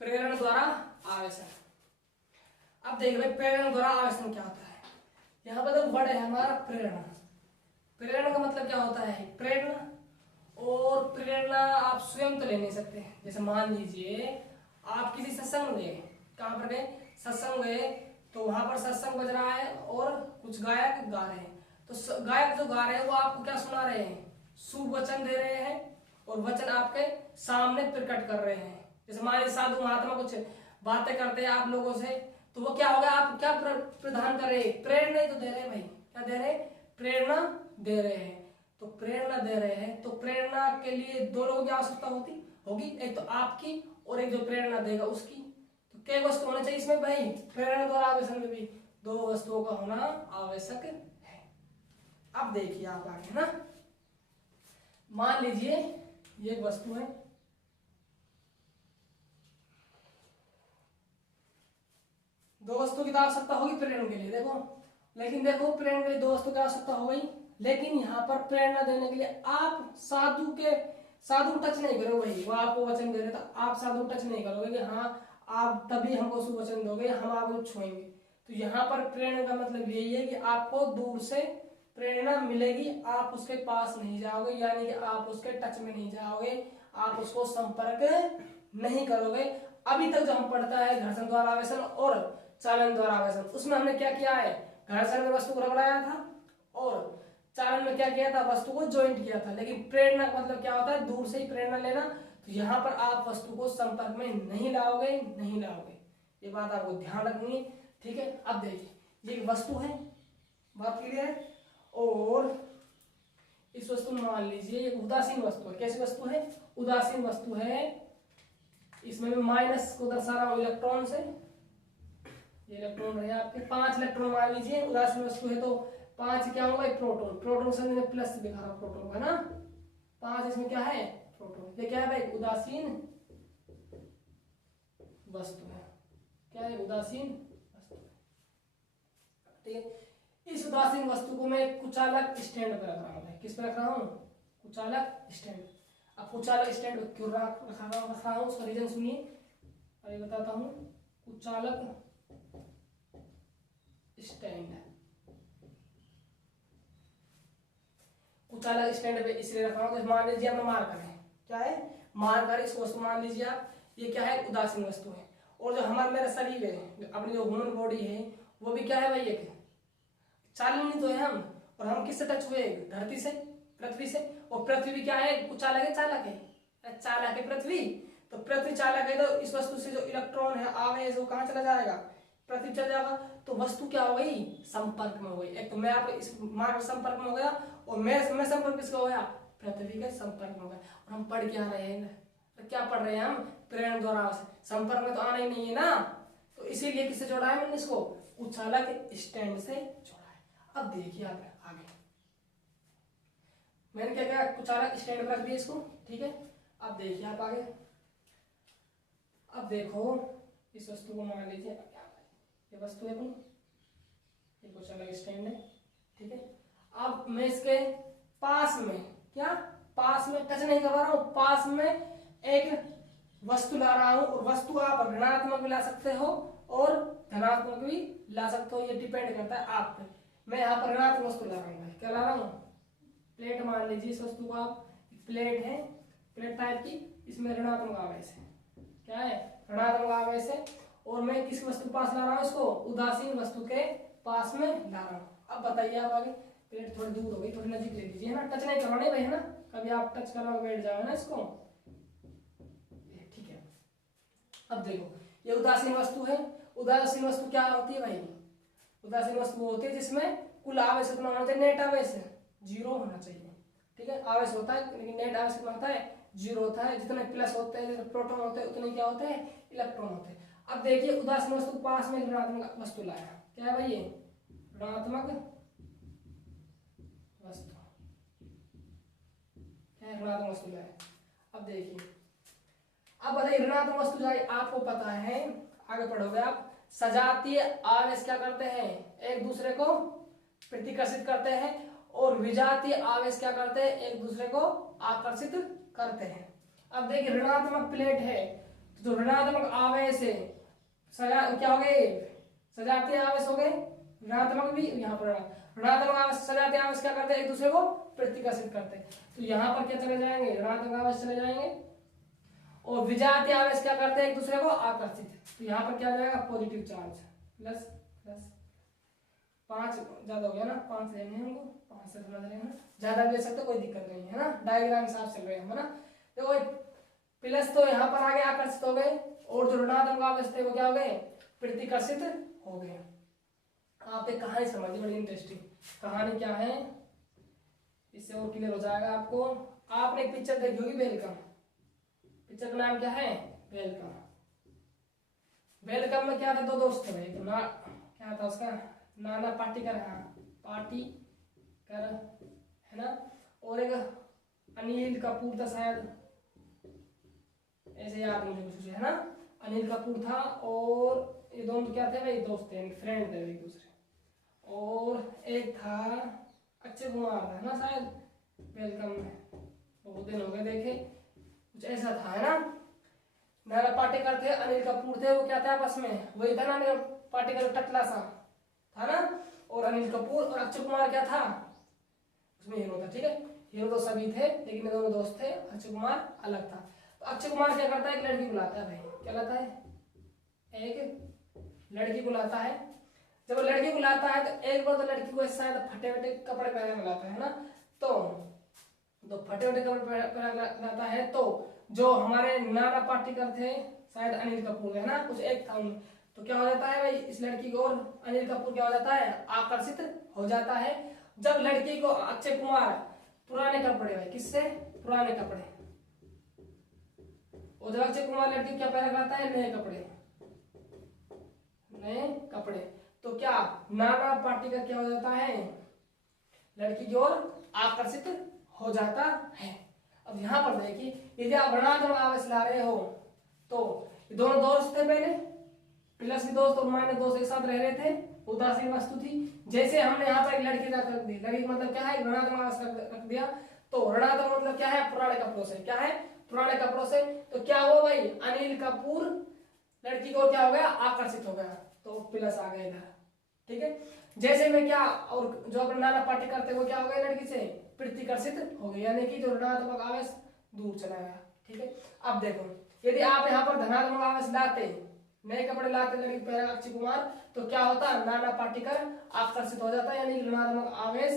प्रेरण द्वारा आवेशन। अब देखिए भाई, प्रेरण द्वारा आवेशन क्या होता है। यहाँ पर तो वर्ड है हमारा प्रेरण। प्रेरण का मतलब क्या होता है, प्रेरणा और प्रेरणा आप स्वयं तो ले नहीं सकते। जैसे मान लीजिए आप किसी सत्संग में गए, कहाँ पर गए, सत्संग गए, तो वहां पर सत्संग बज रहा है और कुछ गायक गा रहे हैं। तो गायक जो गा रहे हैं वो आपको क्या सुना रहे हैं, शुभ वचन दे रहे हैं और वचन आपके सामने प्रकट कर रहे हैं। जैसे मान लीजिए साधु महात्मा कुछ बातें करते हैं आप लोगों से, तो वो क्या होगा, आप क्या प्रदान कर रहे हैं, प्रेरणा ही तो दे रहे हैं भाई। क्या दे रहे हैं, प्रेरणा दे रहे हैं। तो प्रेरणा दे रहे हैं, तो प्रेरणा के लिए दो लोगों की आवश्यकता होगी, एक तो आपकी और एक जो प्रेरणा देगा उसकी। तो कई वस्तु होने चाहिए इसमें भाई, प्रेरणा द्वारा आवेशन में भी दो वस्तुओं का होना आवश्यक है। अब देखिए आप आगे ना, मान लीजिए ये एक वस्तु है, दो वस्तु की तो आवश्यकता होगी प्रेरणा के लिए, देखो, लेकिन देखो प्रेरणा के लिए दो वस्तु की आवश्यकता हो गई, लेकिन यहाँ पर प्रेरणा देने के लिए आप साधु टच नहीं करोगे भाई। वो आपको वचन दे रहे, तो आप साधु टच नहीं करोगे कि हाँ आप तभी हमको सुवचन दोगे, हम आपको छुएंगे। तो यहाँ पर प्रेरणा का मतलब यही है कि आपको दूर से प्रेरणा मिलेगी, आप उसके पास नहीं जाओगे, यानी कि आप उसके टच में नहीं जाओगे, आप उसको संपर्क नहीं करोगे। अभी तक जो हम पढ़ता है घर्षण द्वारा आवेशन और चालन द्वारा आवेशन, उसमें हमने क्या किया है, घर्षण में वस्तु को रगड़ाया था और चालन में क्या किया था, वस्तु को ज्वाइंट किया था। लेकिन प्रेरणा का मतलब क्या होता है, दूर से ही प्रेरणा लेना। तो यहाँ पर आप वस्तु को संपर्क में नहीं लाओगे, ये बात आपको ध्यान रखनी है, ठीक है। अब देखिए ये वस्तु है, बात क्लियर है, और इस वस्तु में मान लीजिए एक उदासीन वस्तु है। कैसी वस्तु है, उदासीन वस्तु है। इसमें मैं माइनस को दर्शा रहा हूं इलेक्ट्रॉन से, ये इलेक्ट्रॉन रहे आपके 5 इलेक्ट्रॉन मान लीजिए, उदासीन वस्तु है तो 5 क्या होगा, प्रोटॉन से मैंने प्लस दिखा रहा, प्रोटॉन है ना, 5 इसमें क्या है, प्रोटॉन। ये क्या है भाई, उदासीन वस्तु है। क्या है, उदासीन वस्तु है, ठीक है। इस उदासीन वस्तु को मैं कुचालक स्टैंड पर रख रहा हूँ। किस पे रख रहा हूँ, कुचालक स्टैंड। अब कुचालक स्टैंड क्यों रख रहा हूँ, उसका रीजन सुनिए, अभी बताता हूँ। कुचालक स्टैंड, कुचालक स्टैंड पे इसलिए रख रहा हूँ, मान लीजिए आप मार्कर है, क्या है, मार्कर। इस वस्तु मान लीजिए आप, ये क्या है, उदासीन वस्तु है। और जो हमारा मेरा शरीर है, अपनी जो ह्यूमन बॉडी है, वो भी क्या है भाई, एक चालनी तो है हम, और हम किससे टच हुए, धरती से, पृथ्वी से। और पृथ्वी भी क्या है, कुचालक है, चालक है, चालक है पृथ्वी। तो पृथ्वी चालक है, तो इस वस्तु से जो इलेक्ट्रॉन है आवेश वो कहाँ चला जाएगा, पृथ्वी चल जाएगा। तो वस्तु क्या हो गई, संपर्क में हो गई। एक तो मैं आप इस मार्ग संपर्क में हो गया, और मैं संपर्क किसका हो गया, पृथ्वी के संपर्क में हो गया। और हम पढ़ क्या रहे हैं, तो क्या पढ़ रहे हैं हम, प्रेरणा द्वारा संपर्क में तो आना ही नहीं है ना, तो इसीलिए किससे जोड़ा है मैंने इसको, कुचालक स्टैंड से जोड़ा है। अब देखिए आप आगे, मैंने क्या किया, कुचालक स्टैंड पर रख दिया इसको, ठीक है। अब देखिए आप आगे, अब देखो इस वस्तु को मान लीजिए, ये वस्तु है अपनी, ये कुचालक स्टैंड है, ठीक है। अब मैं इसके पास में, क्या पास में टच नहीं कर रहा हूं, पास में एक वस्तु ला रहा हूं, और वस्तु आप ऋणात्मक भी ला सकते हो और धनात्मक भी ला सकते हो, ये डिपेंड करता है आप पे। मैं यहाँ पर ऋणात्मक वस्तु ला रहा हूँ, क्या ला रहा हूँ, प्लेट मान लीजिए। इस वस्तु को आप, प्लेट है, प्लेट टाइप की, इसमें ऋणात्मक आवेश है, क्या है, ऋणात्मक आवेश है। और मैं किस वस्तु के पास ला रहा हूँ इसको, उदासीन वस्तु के पास में ला रहा हूँ। अब बताइए आप आगे, प्लेट थोड़ी दूर हो गई, थोड़ी नजीक ले लीजिए ना, टच नहीं करवाने भाई है ना, कभी आप टच करोगे बैठ जाओ ना इसको, ठीक है। अब देखो ये उदासीन वस्तु है। उदासीन वस्तु क्या होती है भाई, उदासीन वस्तु होती है जिसमें कुल आवेश कितना होना चाहिए, नेट आवेश 0 होना चाहिए, ठीक है। आवेश होता है लेकिन नेट आवेश कितना होता है, 0 होता है। जितने प्लस होते हैं, जितने प्रोटॉन होते हैं, उतने क्या होते हैं, इलेक्ट्रॉन होते हैं। अब देखिए उदासीन वस्तु के पास में ऋणात्मक वस्तु लाया, क्या है भाई, ये ऋणात्मक वस्तु, क्या है, ऋणात्मक वस्तु लाया। अब देखिए, अब बताइए ऋणात्मक वस्तु जाए, आपको पता है, आगे पढ़ोगे आप, सजातीय आवेश क्या करते हैं, एक दूसरे को प्रतिकर्षित करते हैं, और विजातीय आवेश क्या करते हैं, एक दूसरे को आकर्षित करते हैं। अब देखिए ऋणात्मक प्लेट है, तो ऋणात्मक आवेश है, क्या हो गए, सजातीय आवेश हो गए, ऋणात्मक भी, यहाँ पर ऋणात्मक आवेश चले जाते हैं, आवेश क्या करते हैं, एक दूसरे को प्रतिकर्षित करते हैं। तो यहाँ पर क्या चले जाएंगे, ऋणात्मक आवेश चले जाएंगे, और विजातीय आवेश क्या करते हैं, एक दूसरे को आकर्षित। तो यहाँ पर क्या जाएगा, पॉजिटिव चार्ज, प्लस प्लस 5 ज्यादा हो गया ना, 5 लेंगे हमको, 5 से थोड़ा लेंगे, ज्यादा ले सकते कोई दिक्कत नहीं है ना, डायग्राम के साथ चल रहे हैं हम, है ना। देखो प्लस तो यहाँ पर आगे आकर्षित हो गए, और जो ऋणात्मक आवेश थे वो क्या हो गए, प्रतिकर्षित हो गए। आप एक कहानी समझिए, बड़ी इंटरेस्टिंग कहानी। क्या है, इससे और क्लियर हो जाएगा आपको। आपने एक पिक्चर देखी होगी वेलकम, पिक्चर का नाम क्या है, वेलकम। वेलकम में क्या था, दो दोस्त थे भाई, क्या था उसका, नाना पाटेकर, हाँ पाटेकर है ना, और एक अनिल कपूर था शायद, ऐसे याद मुझे कुछ है ना, अनिल कपूर था, और ये दोनों क्या थे भाई, दोस्त थे, फ्रेंड थे एक दूसरे। और एक था अक्षय कुमार था ना शायद, वेलकम में, बहुत दिन हो गए देखे, कुछ ऐसा था है ना। नाना पाटेकर थे, अनिल कपूर थे, वो क्या था आपस में, वही था ना, पाटेकर टकला सा था ना, और अनिल कपूर, और अक्षय कुमार क्या था उसमें हीरो था, ठीक है। हीरो तो सभी थे, लेकिन ये दोनों दोस्त थे, अक्षय कुमार अलग था। तो अक्षय कुमार क्या करता है, एक लड़की बुलाता है भाई, क्या कहता है, एक लड़की बुलाता है। जब वो लड़की बुलाता है तो एक बार तो लड़की को शायद फटे फटे कपड़े पहने बुलाता है ना, तो फटे फटे कपड़े पहने बुलाता है। तो जो हमारे नाना पाटेकर थे, शायद अनिल कपूर है ना, कुछ एक था उनमें, तो क्या हो जाता है भाई, इस लड़की को और अनिल कपूर क्या हो जाता है, आकर्षित हो जाता है। जब लड़की को अक्षय कुमार पुराने कपड़े, भाई किससे, पुराने कपड़े, और जब अक्षय कुमार लड़की क्या पहना करता है, नए कपड़े, नए कपड़े, तो क्या नाना पाटेकर क्या हो जाता है, लड़की की ओर आकर्षित हो जाता है। अब यहाँ पर देखिए, यदि आप ऋणात्मक आवेश ला रहे हो, तो दोनों दोस्त थे पहले, प्लस के दोस्त और माइनस दोस्त एक साथ रह रहे थे, उदासीन वस्तु थी। जैसे हमने यहाँ पर एक लड़की रख दी, लड़की मतलब क्या है, ऋणात्मक आवेश रख दिया, तो ऋणात्मक मतलब क्या है, पुराने कपड़ों से, क्या है, पुराने कपड़ों से। तो क्या हुआ भाई, अनिल कपूर लड़की को क्या हो गया, आकर्षित हो गया, तो प्लस आ गया इधर, ठीक है। जैसे में क्या, और जो अपने नाना पाटेकर थे वो क्या हो गए, लड़की से प्रतिकर्षित हो गए, यानी कि जो ऋणात्मक आवेश दूर चला गया, ठीक है। अब देखो, यदि आप यहाँ पर धनात्मक आवेश लाते, नए कपड़े लाते लड़की पहले अक्षय कुमार, तो क्या होता, नाना पाटेकर आकर्षित हो जाता, यानी ऋणात्मक आवेश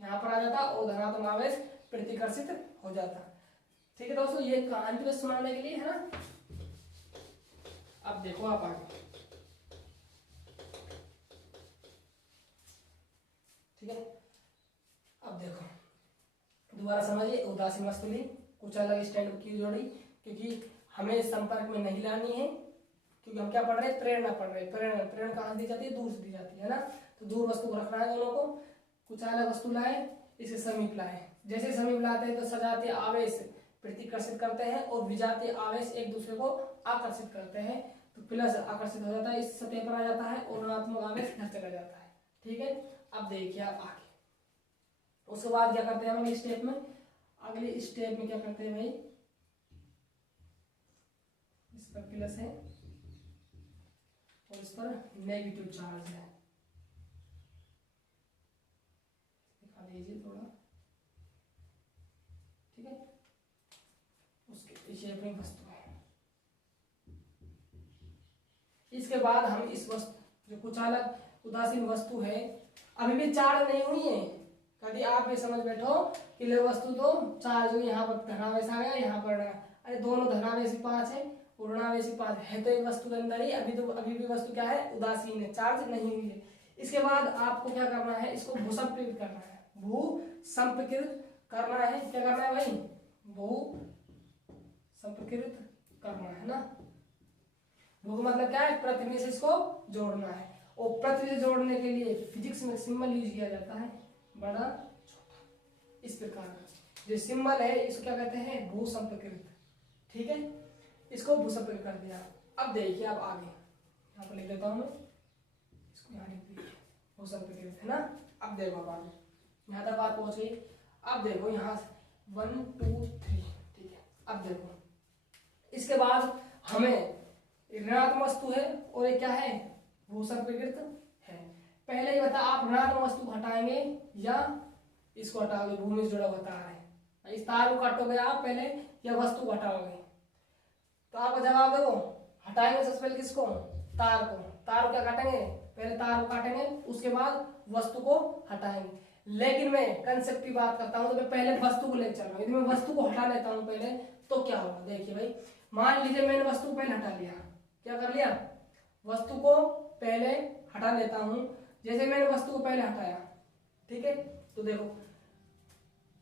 यहाँ पर आ जाता, और धनात्मक आवेश प्रतिकर्षित हो जाता, ठीक है दोस्तों। ये कहानी को सुनाने के लिए है ना। अब देखो आप आगे, ठीक है। अब देखो दोबारा समझिए, उदासीन वस्तु ली, कुछ अलग स्टैंड की जोड़ी, क्योंकि हमें संपर्क में नहीं लानी है, क्योंकि हम क्या पढ़ रहे हैं, प्रेरणा पढ़ रहे हैं। प्रेरणा कहाँ दी जाती है, दूर से दी जाती है ना, तो दूर वस्तु को रखना है दोनों को। कुछ अलग वस्तु लाए, इसे समीप लाए, जैसे समीप लाते हैं तो सजातीय आवेश प्रतिकर्षित करते हैं, और विजातीय आवेश एक दूसरे को आकर्षित करते हैं, तो प्लस आकर्षित हो जाता है, इस सतह पर आ जाता है, और ऋणात्मक आवेश घर चला जाता है, ठीक है। अब देखिए आप आगे, उसके बाद क्या करते हैं हम अगले स्टेप में, अगले स्टेप में क्या करते हैं भाई, इस पर प्लस है और इस पर नेगेटिव चार्ज है, दिखा दीजिए थोड़ा, ठीक है। उसके पीछे अपनी वस्तु है। इसके बाद हम इस वस्तु जो कुछ अलग उदासीन वस्तु है, अभी भी चार्ज नहीं हुई है, कभी आप ये समझ बैठो कि ले वस्तु तो चार्ज हुई, यहाँ पर धनावेश आ गया, यहाँ पर अरे दोनों धनावेशी 5 है और ऋणावेशी 5 है, तो एक वस्तु के अंदर ही अभी भी वस्तु क्या है, उदासीन है, चार्ज नहीं हुई है। इसके बाद आपको क्या करना है, इसको भूसंपृक्त करना है, भूसंपृक्त करना है, क्या करना है भाई, भूसंपृक्त करना है ना। भू मतलब क्या है, पृथ्वी से इसको जोड़ना है, और पृथ्वी से जोड़ने के लिए फिजिक्स में सिंबल यूज किया जाता है, बड़ा छोटा, इस प्रकार का जो सिंबल है इसको क्या कहते हैं, भूसंपृक्त, ठीक है। इसको भूसंपृक्त कर दिया। अब देखिए आप आगे, यहाँ पर लिख देता हूं मैं, इसको यहाँ लिख दीजिए, भूसंपृक्त है ना। अब देखो आप आगे, यहाँ तक बात पहुंच गई। अब देखो यहाँ 1 2 3, ठीक है। अब देखो इसके बाद हमें ऋणात्मक वस्तु है और एक क्या है, भूसंपृक्त है। पहले ही बता, आप ऋणात्मक वस्तु को हटाएंगे या इसको हटाओगे, भूमि से जुड़ा हुआ तार है, इस तार को काटोगे आप पहले या वस्तु को हटाओगे? तो आपका जवाब देखो, हटाएंगे सबसे पहले किसको? तार को। तार को क्या काटेंगे? पहले तार को काटेंगे, उसके बाद वस्तु को हटाएंगे। लेकिन मैं कंसेप्ट की बात करता हूं तो मैं पहले वस्तु को लेकर चल रहा हूं। यदि मैं वस्तु को हटा लेता हूं पहले तो क्या होगा? देखिए भाई, मान लीजिए मैंने वस्तु को पहले हटा लिया। क्या कर लिया? वस्तु को पहले हटा लेता हूं। जैसे मैंने वस्तु को पहले हटाया, ठीक है, तो देखो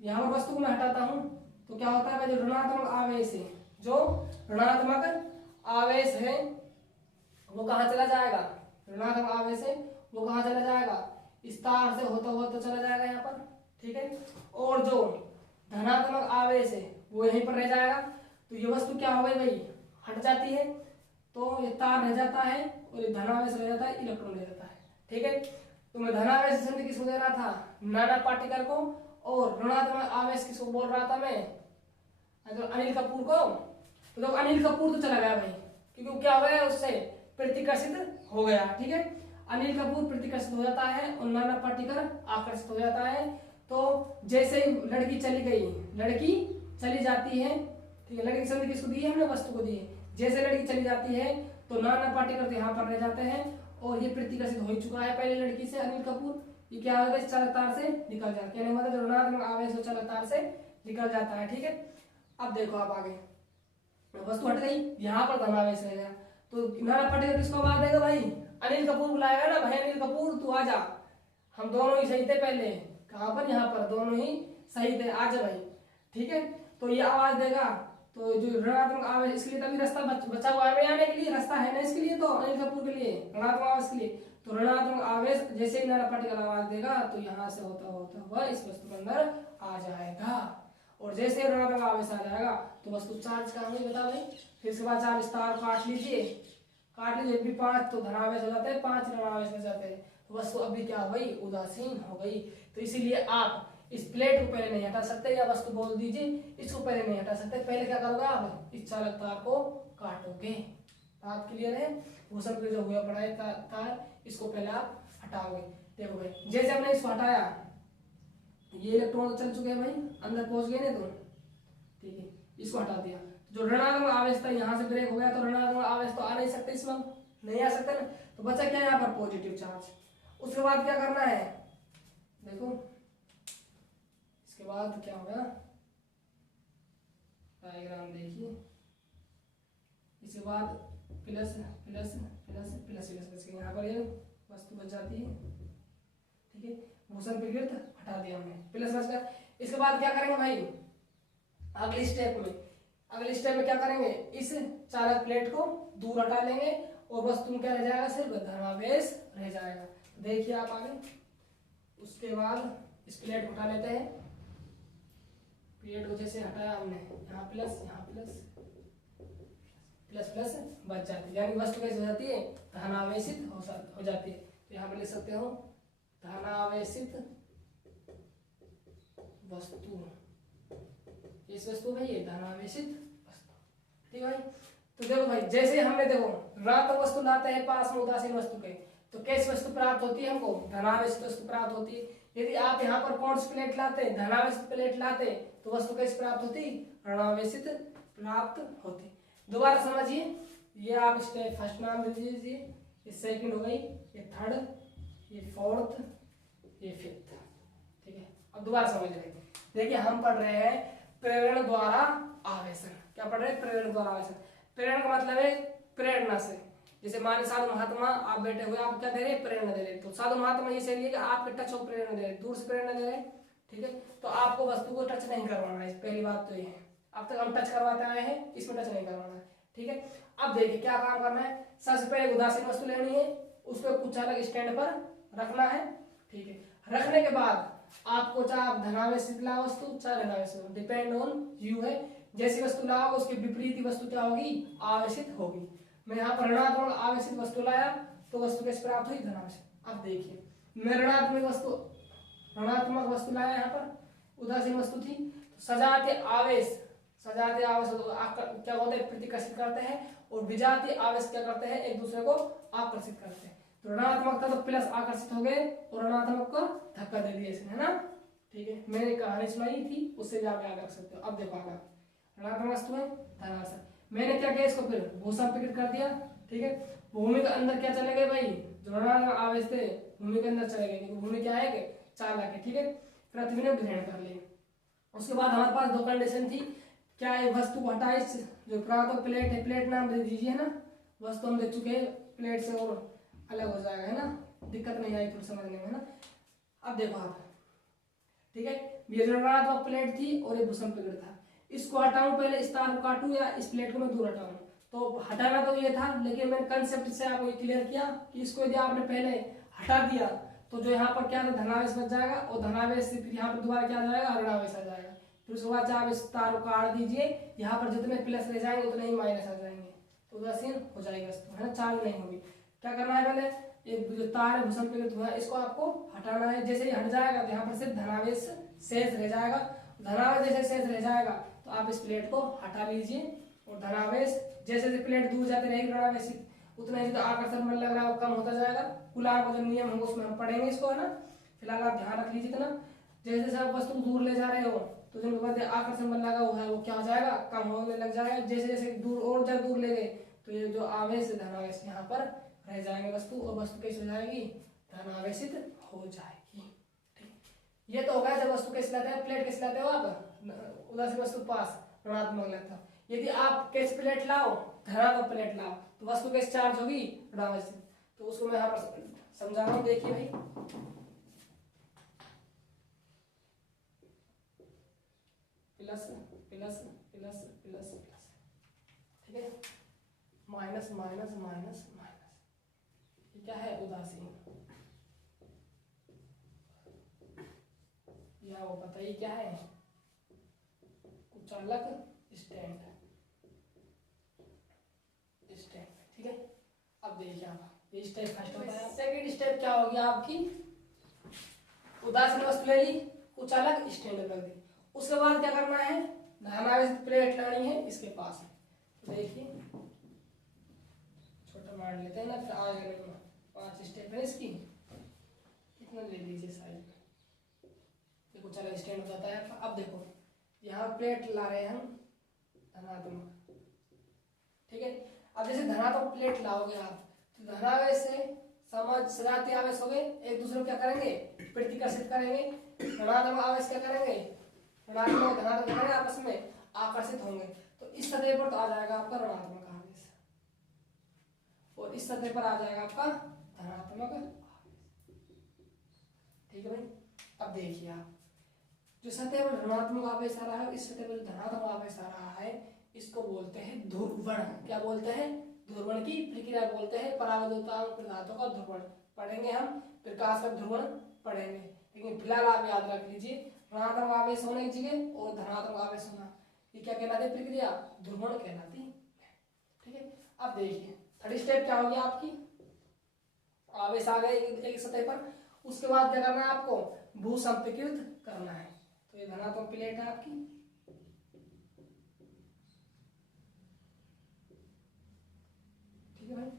यहां पर वस्तु को मैं हटाता हूं तो क्या होता है? जो ऋणात्मक आवेश है, जो ऋणात्मक आवेश है वो कहां चला जाएगा? ऋणात्मक आवेश है वो कहां चला जाएगा? इस तार से होता हुआ तो चला जाएगा यहाँ पर, ठीक है। और जो धनात्मक आवेश है वो यहीं पर रह जाएगा। तो ये वस्तु क्या हो गई भाई? हट जाती है, तो ये तार रह जाता है और ये धनावेश रह जाता है, इलेक्ट्रॉन रह जाता है, ठीक है। तो मैं धनावेश संधि किसको दे रहा था? नाना पार्टिकल को। और ऋणात्मक आवेश किसको बोल रहा था मैं? तो अनिल कपूर को। तो अनिल कपूर तो चला गया भाई, क्योंकि क्या हो गया? उससे प्रतिकर्षित हो गया, ठीक है। अनिल कपूर प्रतिकर्षित हो जाता है और नाना पार्टिकल आकर्षित हो जाता है। तो जैसे ही लड़की चली गई, लड़की चली जाती है, ठीक है, लड़की की संधि किसको दी है? हमने वस्तु को दी है। जैसे लड़की चली जाती है तो नाना पार्टिकल तो यहाँ पर रह जाते हैं और ये प्रतिकर्षित हो चुका है पहले लड़की से, अनिल कपूर। ये क्या होगा? इस चालक तार से निकल जाता है, कहने मतलब जो ऋणात्मक आवेश हो चालक तार से निकल जाता है, ठीक है। अब देखो आप आगे, वस्तु हट गई, यहाँ पर धनावेश रह गया। तो नाना पार्टिकल किसको आवाज देगा भाई? अनिल कपूर बुलाएगा ना, भाई अनिल कपूर तू आ जा, हम दोनों ही सही थे पहले। कहां पर? यहाँ पर दोनों ही सही थे, आ जा भाई, ठीक है। तो ये आवाज देगा। तो जो ऋणात्मक आवेश, इसलिए तभी रास्ता बचा हुआ है आने के लिए, रास्ता है ना इसके लिए, तो अनिल कपूर के लिए ऋणात्मक आवेश के लिए। तो ऋणात्मक आवेश जैसे ही नाना पार्टिकल आवाज देगा तो यहाँ से होता होता हुआ इस वस्तु के अंदर आ जाएगा। और जैसे ऋणात्मक आवेश आ जाएगा तो वस्तु चार्ज कहाँ हुई बता भाई? फिर इसके बाद चार्ज स्टार काट लीजिए, भी 5 तो धनावेश हो जाते हैं, 5 ऋणावेश हो जाते हैं। तो वस्तु अभी क्या हो गई? उदासीन हो गई। तो इसीलिए आप इस प्लेट को पहले नहीं हटा सकते, या वस्तु बोल दीजिए, इसको पहले नहीं हटा सकते। पहले क्या करोगे आप? इस चालक तार को काटोगे। बात क्लियर है? वो सब जो हुआ पड़ा है तार, इसको पहले आप हटाओगे। देखो भाई, जैसे हमने इसको हटाया, ये इलेक्ट्रॉन तो चल चुके हैं भाई, अंदर पहुंच गए ना, तो ठीक है, इसको हटा दिया। जो ऋणात्मक आवेश था यहाँ से ब्रेक हो गया, तो ऋणात्मक आवेश तो आ नहीं सकते, इसमें नहीं आ सकता ना। तो बचा क्या यहाँ पर? Positive charge. उसके बाद क्या करना है? देखो इसके बाद क्या होगा? डायग्राम देखिए। इसके बाद plus plus plus plus plus यहाँ पर ये वस्तु बच जाती है, ठीक है। भूषण विकृत हटा दिया हमने, प्लस बच गया। इसके बाद क्या करेंगे भाई? अगले स्टेप में क्या करेंगे? इस चालक प्लेट को दूर हटा लेंगे और वस्तु में क्या रह जाएगा? सिर्फ धनावेश रह जाएगा। देखिए आप आगे। उसके बाद इस प्लेट को हटा लेते हैं। प्लेट को जैसे हटाया हमने, यहाँ प्लस प्लस प्लस बच जाती है, यानी वस्तु कैसे हो जाती है? धनावेशित हो जाती है। तो यहाँ पर लिख सकते हो धनावेशित वस्तु। इस वस्तु में ये धनावेशित वस्तु, ठीक है भाई। तो देखो भाई, जैसे हमने देखो ऋणात्मक वस्तु लाते हैं पास में उदासीन वस्तु के, तो कैसी वस्तु प्राप्त होती है? हमको धनावेशित वस्तु प्राप्त होती है। यदि आप यहाँ पर कौन सी प्लेट लाते? धनावेशित प्लेट लाते, तो वस्तु कैसी प्राप्त होती? ऋणावेशित प्राप्त होती। दोबारा समझिए, ये आप स्टेप फर्स्ट नाम दे दीजिए, ये सेकंड हो गई, ये थर्ड, ये फोर्थ, ये फिफ्थ, ठीक है। अब दोबारा समझ रहे, देखिए हम पढ़ रहे हैं प्रेरण द्वारा आवेशन। क्या पढ़ रहे हैं? प्रेरण द्वारा आवेशन। प्रेरण का मतलब है प्रेरणा से। जैसे माने साधु महात्मा आप बैठे हुए, आप क्या दे रहे? प्रेरणा दे रहे। तो साधु महात्मा ये सही है कि आपके टच हो प्रेरणा दे रहे, दूर से प्रेरणा दे रहे, ठीक है। तो आपको वस्तु को टच नहीं करवाना है, पहली बात तो ये है। अब तक हम टच करवाते आए हैं, इसमें टच नहीं करवाना है, ठीक है। अब देखिए क्या काम करना है। सबसे पहले उदासीन वस्तु लेनी है, उसको कुछ अलग स्टैंड पर रखना है, ठीक है। रखने के बाद आपको चाहे आप धनावेशित ला वस्तु, चाहे ऋणावेशित, डिपेंड ऑन यू है। जैसी वस्तु लाओगे उसके विपरीत वस्तु क्या होगी? आवेशित होगी। मैं यहाँ पर ऋणात्मक आवेशित वस्तु लाया तो वस्तु कैसे प्राप्त हुई? धनावेशित। अब देखिए, मैं ऋणात्मक वस्तु लाया, यहाँ पर उदासीन वस्तु थी, तो सजातीय आवेश क्या होते हैं? प्रतिकर्षित करते हैं, और विजातीय आवेश क्या करते हैं? एक दूसरे को आकर्षित करते हैं। तो ऋणात्मक था तो प्लस आकर्षित हो गए और ऋणात्मक को धक्का दे दिया इसने, है ना। ठीक है, मैंने कहानी सुनाई थी उससे भी आप याद रख सकते हो। अब देखो आगे, ऋणात्मक वस्तु है धनात्मक, मैंने क्या किया इसको फिर भूसंपीड़ित कर दिया। ठीक है, भूमि के अंदर क्या चले गए भाई, जो ऋणात्मक आवेश थे भूमि के अंदर चले गए, क्योंकि भूमि क्या है कि चालक है। ठीक है, पृथ्वी ने ग्रहण कर लिया। उसके बाद हमारे पास दो कंडीशन थी, क्या है वस्तु को हटाए, जो प्रांतों प्लेट है, प्लेट नाम दे दीजिए, है ना, वस्तु हम देख चुके हैं, प्लेट से और अलग हो जाएगा, है ना, दिक्कत नहीं आई थोड़ी समझने में, है ना। अब देखो आप, ठीक है, ये जो ऋणात्मक प्लेट थी और ये भूसंपीड़ित था, इसको हटाऊं पहले, इस तार को काटूं या इस प्लेट को मैं दूर हटाऊं, तो हटाना तो ये था, लेकिन मैंने कंसेप्ट से आपको क्लियर किया कि इसको यदि आपने पहले हटा दिया तो जो यहाँ पर क्या था धनावेश बच जाएगा, और धनावेश से फिर यहाँ पर दोबारा क्या आ जाएगा, ऋणावेश आ जाएगा। फिर उसके बाद आप इस तार को काट दीजिए, यहाँ पर जितने प्लस रह जाएंगे उतने ही माइनस आ जाएंगे, तो उदासीन हो जाएगी वस्तु, है ना, चार्ज नहीं होगी। क्या करना है, पहले एक जो तार है भूसंपीड़ित हुआ है इसको आपको हटाना है, जैसे ही हट जाएगा तो यहाँ पर सिर्फ धनावेश शेष रह जाएगा। धनावेश जैसे शेष रह जाएगा तो आप इस प्लेट को हटा लीजिए, और धनावेश जैसे जैसे प्लेट दूर जाते रहेगी ऋणावेश उतना ही जो आकर्षण बल लग रहा है वो कम होता जाएगा। कूलाम का जो नियम होगा उसमें हम पढ़ेंगे इसको, है ना। फिलहाल आप ध्यान रख लीजिए इतना, जैसे जैसे आप वस्तु को दूर ले जा रहे हो तो जिनके बाद आकर्षण बल लगा हुआ है वो क्या हो जाएगा, कम होने लग जाएगा। जैसे जैसे दूर और जब दूर ले गए तो ये जो आवेश धनावेश यहाँ पर रह जाएंगे वस्तु, और वस्तु कैसे हो जाएगी, धनावेशित हो जाएगी। ठीक, ये तो होगा जब वस्तु कैसे लाते हैं, प्लेट कैसे लाते हो आप, उधर से वस्तु पास ऋणात्मक लेता हो। यदि आप कैसे प्लेट लाओ, धनात्मक प्लेट लाओ, तो वस्तु कैसे चार्ज होगी, ऋणावेशित। तो उसको मैं यहाँ पर समझा रहा हूँ, देखिए भाई, plus plus plus plus plus, ठीक है, माइनस माइनस माइनस माइनस, ये क्या है, उदासीन, या वो बताइए क्या है, कुचालक स्टैंड, स्टैंड। ठीक है, अब देखिए आप, ये स्टेप फर्स्ट होता है। सेकंड स्टेप क्या होगी आपकी, उदासीन वस्तु ले ली, कुचालक स्टैंड रख दी, उसके बाद क्या करना है, धनावेश प्लेट लानी है इसके पास। तो देखिए छोटा मान लेते हैं ना, फिर आगे नहीं, 5 स्टेप है इसकी, कितना ले लीजिए साइज में, ये कुचालक स्टैंड हो जाता है। अब देखो यहाँ प्लेट ला रहे हैं हम धनात्मक, ठीक है। अब जैसे धनात्मक प्लेट लाओगे आप तो धनावेश से सजातीय आवेश हो गए, एक दूसरे को क्या करेंगे, प्रतिकर्षित करेंगे। ऋणात्मक आवेश क्या करेंगे, ऋणात्मक धनात्मक करेंगे, आपस में आकर्षित होंगे, तो इस सतह पर तो आ जाएगा आपका ऋणात्मक आवेश, और इस सतह पर आ जाएगा आपका धनात्मक आवेश। ठीक है भाई, अब देखिए आप, जो सतह पर ऋणात्मक आवेश आ रहा है, इस सतह पर धनात्मक आवेश आ रहा है, इसको बोलते हैं ध्रुवण। क्या बोलते हैं, ध्रुवण की प्रक्रिया बोलते हैं। परावैद्युतांक पदार्थों का ध्रुवण पढ़ेंगे हम, प्रकाश का ध्रुवण पढ़ेंगे, लेकिन फिलहाल आप याद रख लीजिए, ऋणात्मक आवेश होने की जगह और धनात्मक आवेश होना, ये क्या कहलाती है, प्रक्रिया ध्रुवण कहलाती है। ठीक है, अब देखिए थर्ड स्टेप क्या होगी आपकी, आवेश आ गए एक सतह पर, उसके बाद क्या करना है आपको, भूसंपीड़ित करना है। तो ये धनात्मक प्लेट है आपकी, ठीक है भाई,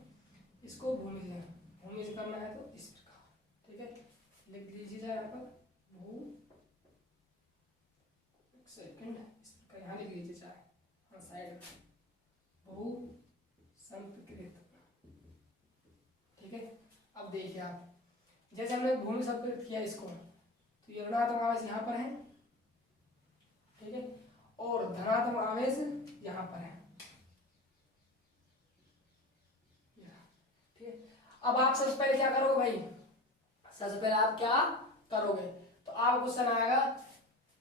इसको भूमि से करना है तो इस प्रकार, ठीक है, लिख लीजिए यहाँ पर भू, एक सेकंड, इस प्रकार यहाँ लिख लीजिए चाहे, हाँ साइड, भू संपीड़ित। ठीक है, अब देखिए आप, जैसे हमने भूमि संपीड़ित किया इसको, तो ये ऋणात्मक आवेश यहाँ पर है, ठीक है, और धनात्मक आवेश यहाँ पर है। ठीक है, अब आप सबसे पहले क्या करोगे भाई, सबसे पहले आप क्या करोगे, तो आप क्वेश्चन आएगा,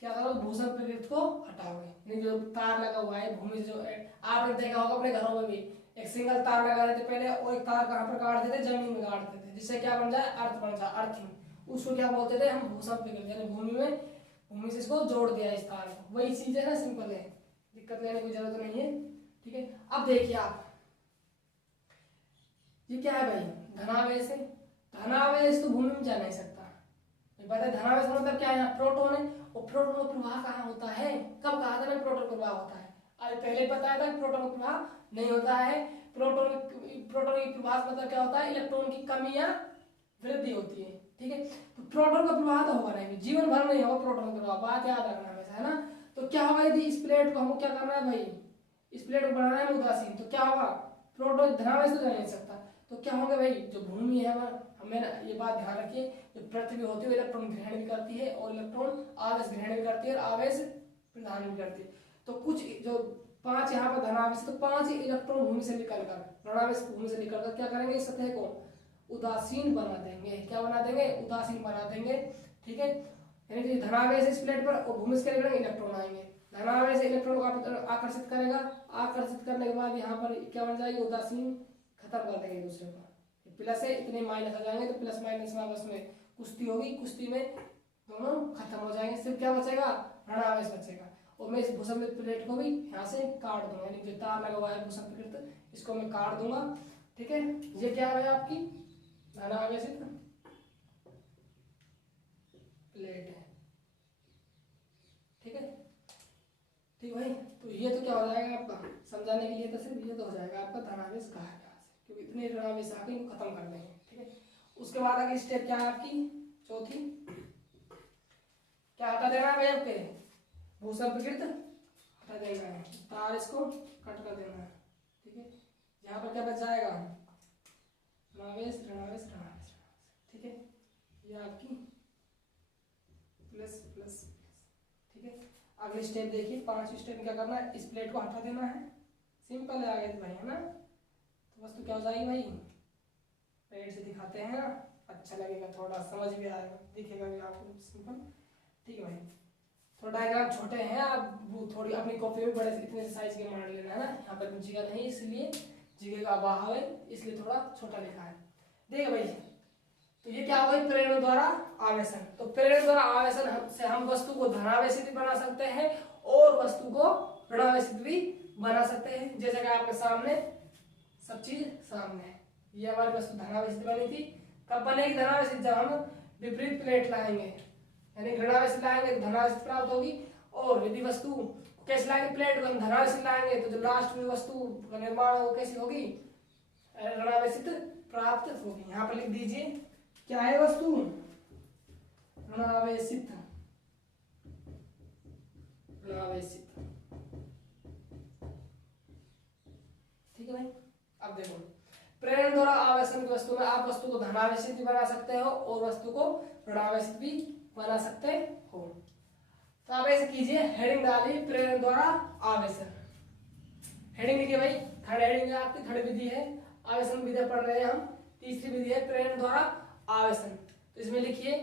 क्या करोगे, भूसंपीड़ित को हटाओगे, जो तार लगा हुआ है भूमि, जो आपने देखा होगा अपने घरों में भी, एक सिंगल तार लगा देते पहले, और एक तार कहाँ पर काट देते, जमीन में काट देते, जिससे क्या बन जाए, अर्थ बन जाए, अर्थिंग। उसको क्या बोलते थे हम, भूसंपीड़ित, यानी भूमि से इसको जोड़ दिया इस तार को, वही चीज है ना, सिंपल है, दिक्कत लेने की जरूरत नहीं है। ठीक है, अब देखिए आप, ये क्या है भाई, धनावेश है, धनावेश तो भूमि में जा नहीं सकता, पता है धनावेश मतलब क्या है, प्रोटॉन है, और प्रोटॉन का प्रवाह कहाँ होता है, कब कहा था मैं प्रोटॉन प्रवाह होता है, आज पहले बताया था प्रोटॉन का प्रवाह नहीं होता है, प्रोटॉन की प्रवाह मतलब क्या होता है, इलेक्ट्रॉन की कमी या वृद्धि होती है, ठीक है। तो प्रोटॉन का प्रवाह तो होगा नहीं, जीवन भर नहीं होगा प्रोटॉन का प्रवाह, बात याद रखना हमेशा, है ना। तो क्या होगा यदि इस प्लेट को हमको क्या करना है भाई, इस प्लेट को बनाना है उदासीन, तो क्या होगा, प्रोटॉन धनावेश तो जा नहीं सकता, तो क्या होगा भाई, जो भूमि है हमें ये बात ध्यान रखिए, जो पृथ्वी होती है वो इलेक्ट्रॉन ग्रहण भी करती है और इलेक्ट्रॉन आवेश ग्रहण भी करती है और आवेश प्रदान भी करती है। तो कुछ जो 5 यहाँ पर धनावेश, तो 5 इलेक्ट्रॉन भूमि से निकलकर, ऋणावेश भूमि से निकलकर क्या करेंगे, इस सतह को उदासीन बना देंगे, क्या बना देंगे, उदासीन बना देंगे, ठीक है। यानी कि धनावेश इस प्लेट पर और भूमि से निकलेंगे इलेक्ट्रॉन आएंगे, धनावेश इलेक्ट्रॉन को आकर्षित करेगा, आकर्षित करने के बाद यहाँ पर क्या बन जाएगी, उदासीन, खत्म कर देंगे एक दूसरे को, प्लस है इतने माइनस आ जाएंगे, तो प्लस माइनस में आपस में कुश्ती होगी, कुश्ती में दोनों खत्म हो जाएंगे, सिर्फ क्या बचेगा, ऋणावेश बचेगा। और मैं इस भूसंपित प्लेट को भी यहाँ से काट दूंगा, यानी जो तार लगा हुआ है भूसंपित, इसको मैं काट दूंगा, ठीक है। ये क्या है आपकी धनावेशित प्लेट है, ठीक है, ठीक भाई। तो ये तो क्या हो जाएगा आपका, समझाने के लिए तो सिर्फ ये तो हो जाएगा आपका धनावेश कहा है, क्योंकि इतने ऋणावेश आके इनको खत्म कर देंगे, ठीक है। उसके बाद अगली स्टेप क्या है आपकी, चौथी, क्या हटा देना है भाई, आपके भूसंपित हटा देना है, तार इसको कट कर देना है, ठीक है। यहाँ पर क्या बच जाएगा, ऋणावेश ऋणावेश ऋणावेश, ठीक है। ये आपकी प्लस प्लस, ठीक है। अगली स्टेप देखिए, 5 स्टेप में क्या करना है, इस प्लेट को हटा देना है, सिंपल है आगे भाई, है ना। तो वस्तु क्या हो जाएगी भाई, प्लेट से दिखाते हैं ना, अच्छा लगेगा, थोड़ा समझ भी आएगा, दिखेगा भी आपको सिंपल, ठीक है भाई। थोड़ा डायग्राम छोटे हैं, आप वो थोड़ी अपनी कॉपी में बड़े इतने साइज के मान लेना, है ना। यहाँ पर जगह नहीं, इसलिए जगह का अभाव है, इसलिए थोड़ा छोटा लिखा है, देखिए भाई। तो ये क्या होगा, प्रेरण द्वारा आवेशन, तो प्रेरण द्वारा आवेशन से हम वस्तु को धनावेशित भी बना सकते हैं और वस्तु को ऋणावेशित भी बना सकते हैं, जैसे कि आपके सामने सब चीज सामने है। ये हमारी वस्तु धनावेशित बनी थी, कब बनेगी धनावेशित, जब हम विपरीत प्लेट लाएंगे, यानी ऋणावेशित लाएंगे तो धनावेशित प्राप्त होगी, और यदि वस्तु कैसे लाएंगे, प्लेट को हम धनावेशित लाएंगे तो जो लास्ट में वस्तु का निर्माण हो कैसी होगी, ऋणावेशित प्राप्त होगी। यहाँ पर लिख दीजिए क्या है वस्तु, ऋणावेशित, ऋणावेशित, ठीक है भाई। अब देखो, प्रेरण द्वारा आवेशन की वस्तु में आप वस्तु को धनावेशित भी बना सकते हो और वस्तु को ऋणावेशित भी बना सकते हो। तो आप ऐसे कीजिए, हेडिंग डालिए प्रेरण द्वारा आवेशन, हेडिंग लिखिए भाई, थर्ड हेडिंग है आपकी, थर्ड विधि है, आवेशन विधि पढ़ रहे हैं हम, तीसरी विधि है प्रेरण द्वारा आवेशन। तो इसमें लिखिए,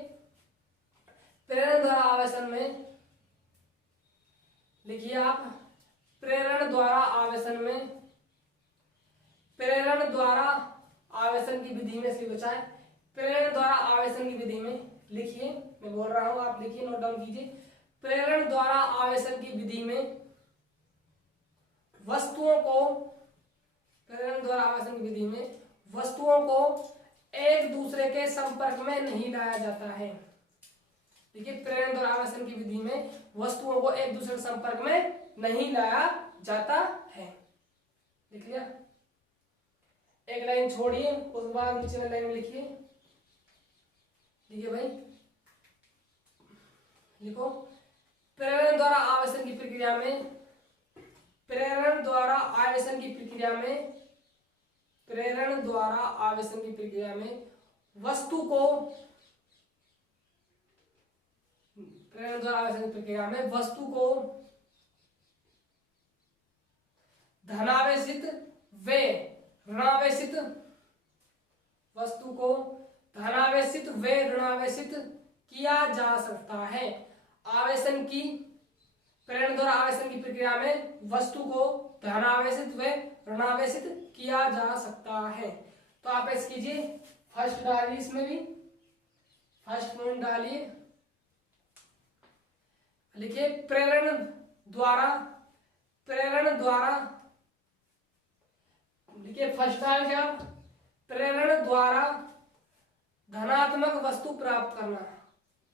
प्रेरण द्वारा आवेशन में लिखिए आप, प्रेरण द्वारा आवेशन में, प्रेरण द्वारा आवेशन की विधि में से बचाए, प्रेरण द्वारा आवेशन की विधि में लिखिए, मैं बोल रहा हूं आप लिखिए, नोट डाउन कीजिए। प्रेरण द्वारा आवेशन की विधि में वस्तुओं को, प्रेरण द्वारा आवेशन की विधि में वस्तुओं को एक दूसरे के संपर्क में नहीं लाया जाता है। देखिए, प्रेरण द्वारा आवेशन की विधि में वस्तुओं को एक दूसरे के संपर्क में नहीं लाया जाता है, लिख लिया। एक लाइन छोड़िए, उसके बाद नीचे लाइन में लिखिए, लिखिए भाई, लिखो, प्रेरण द्वारा आवेशन की प्रक्रिया में, प्रेरण द्वारा आवेशन की प्रक्रिया में, प्रेरण द्वारा आवेशन की प्रक्रिया में वस्तु को, प्रेरण द्वारा आवेशन की प्रक्रिया में वस्तु को धनावेशित व ऋणावेशित, वस्तु को धनावेशित व ऋणावेशित किया जा सकता है। आवेशन की, प्रेरण द्वारा आवेशन की प्रक्रिया में वस्तु को धनावेशित व ऋणावेशित किया जा सकता है। तो आप ऐसे कीजिए, फर्स्ट डालिए, इसमें भी फर्स्ट पॉइंट डालिए, लिखिए प्रेरण द्वारा, प्रेरण द्वारा, लिखिए फर्स्ट डाल क्या, प्रेरण द्वारा धनात्मक वस्तु प्राप्त करना,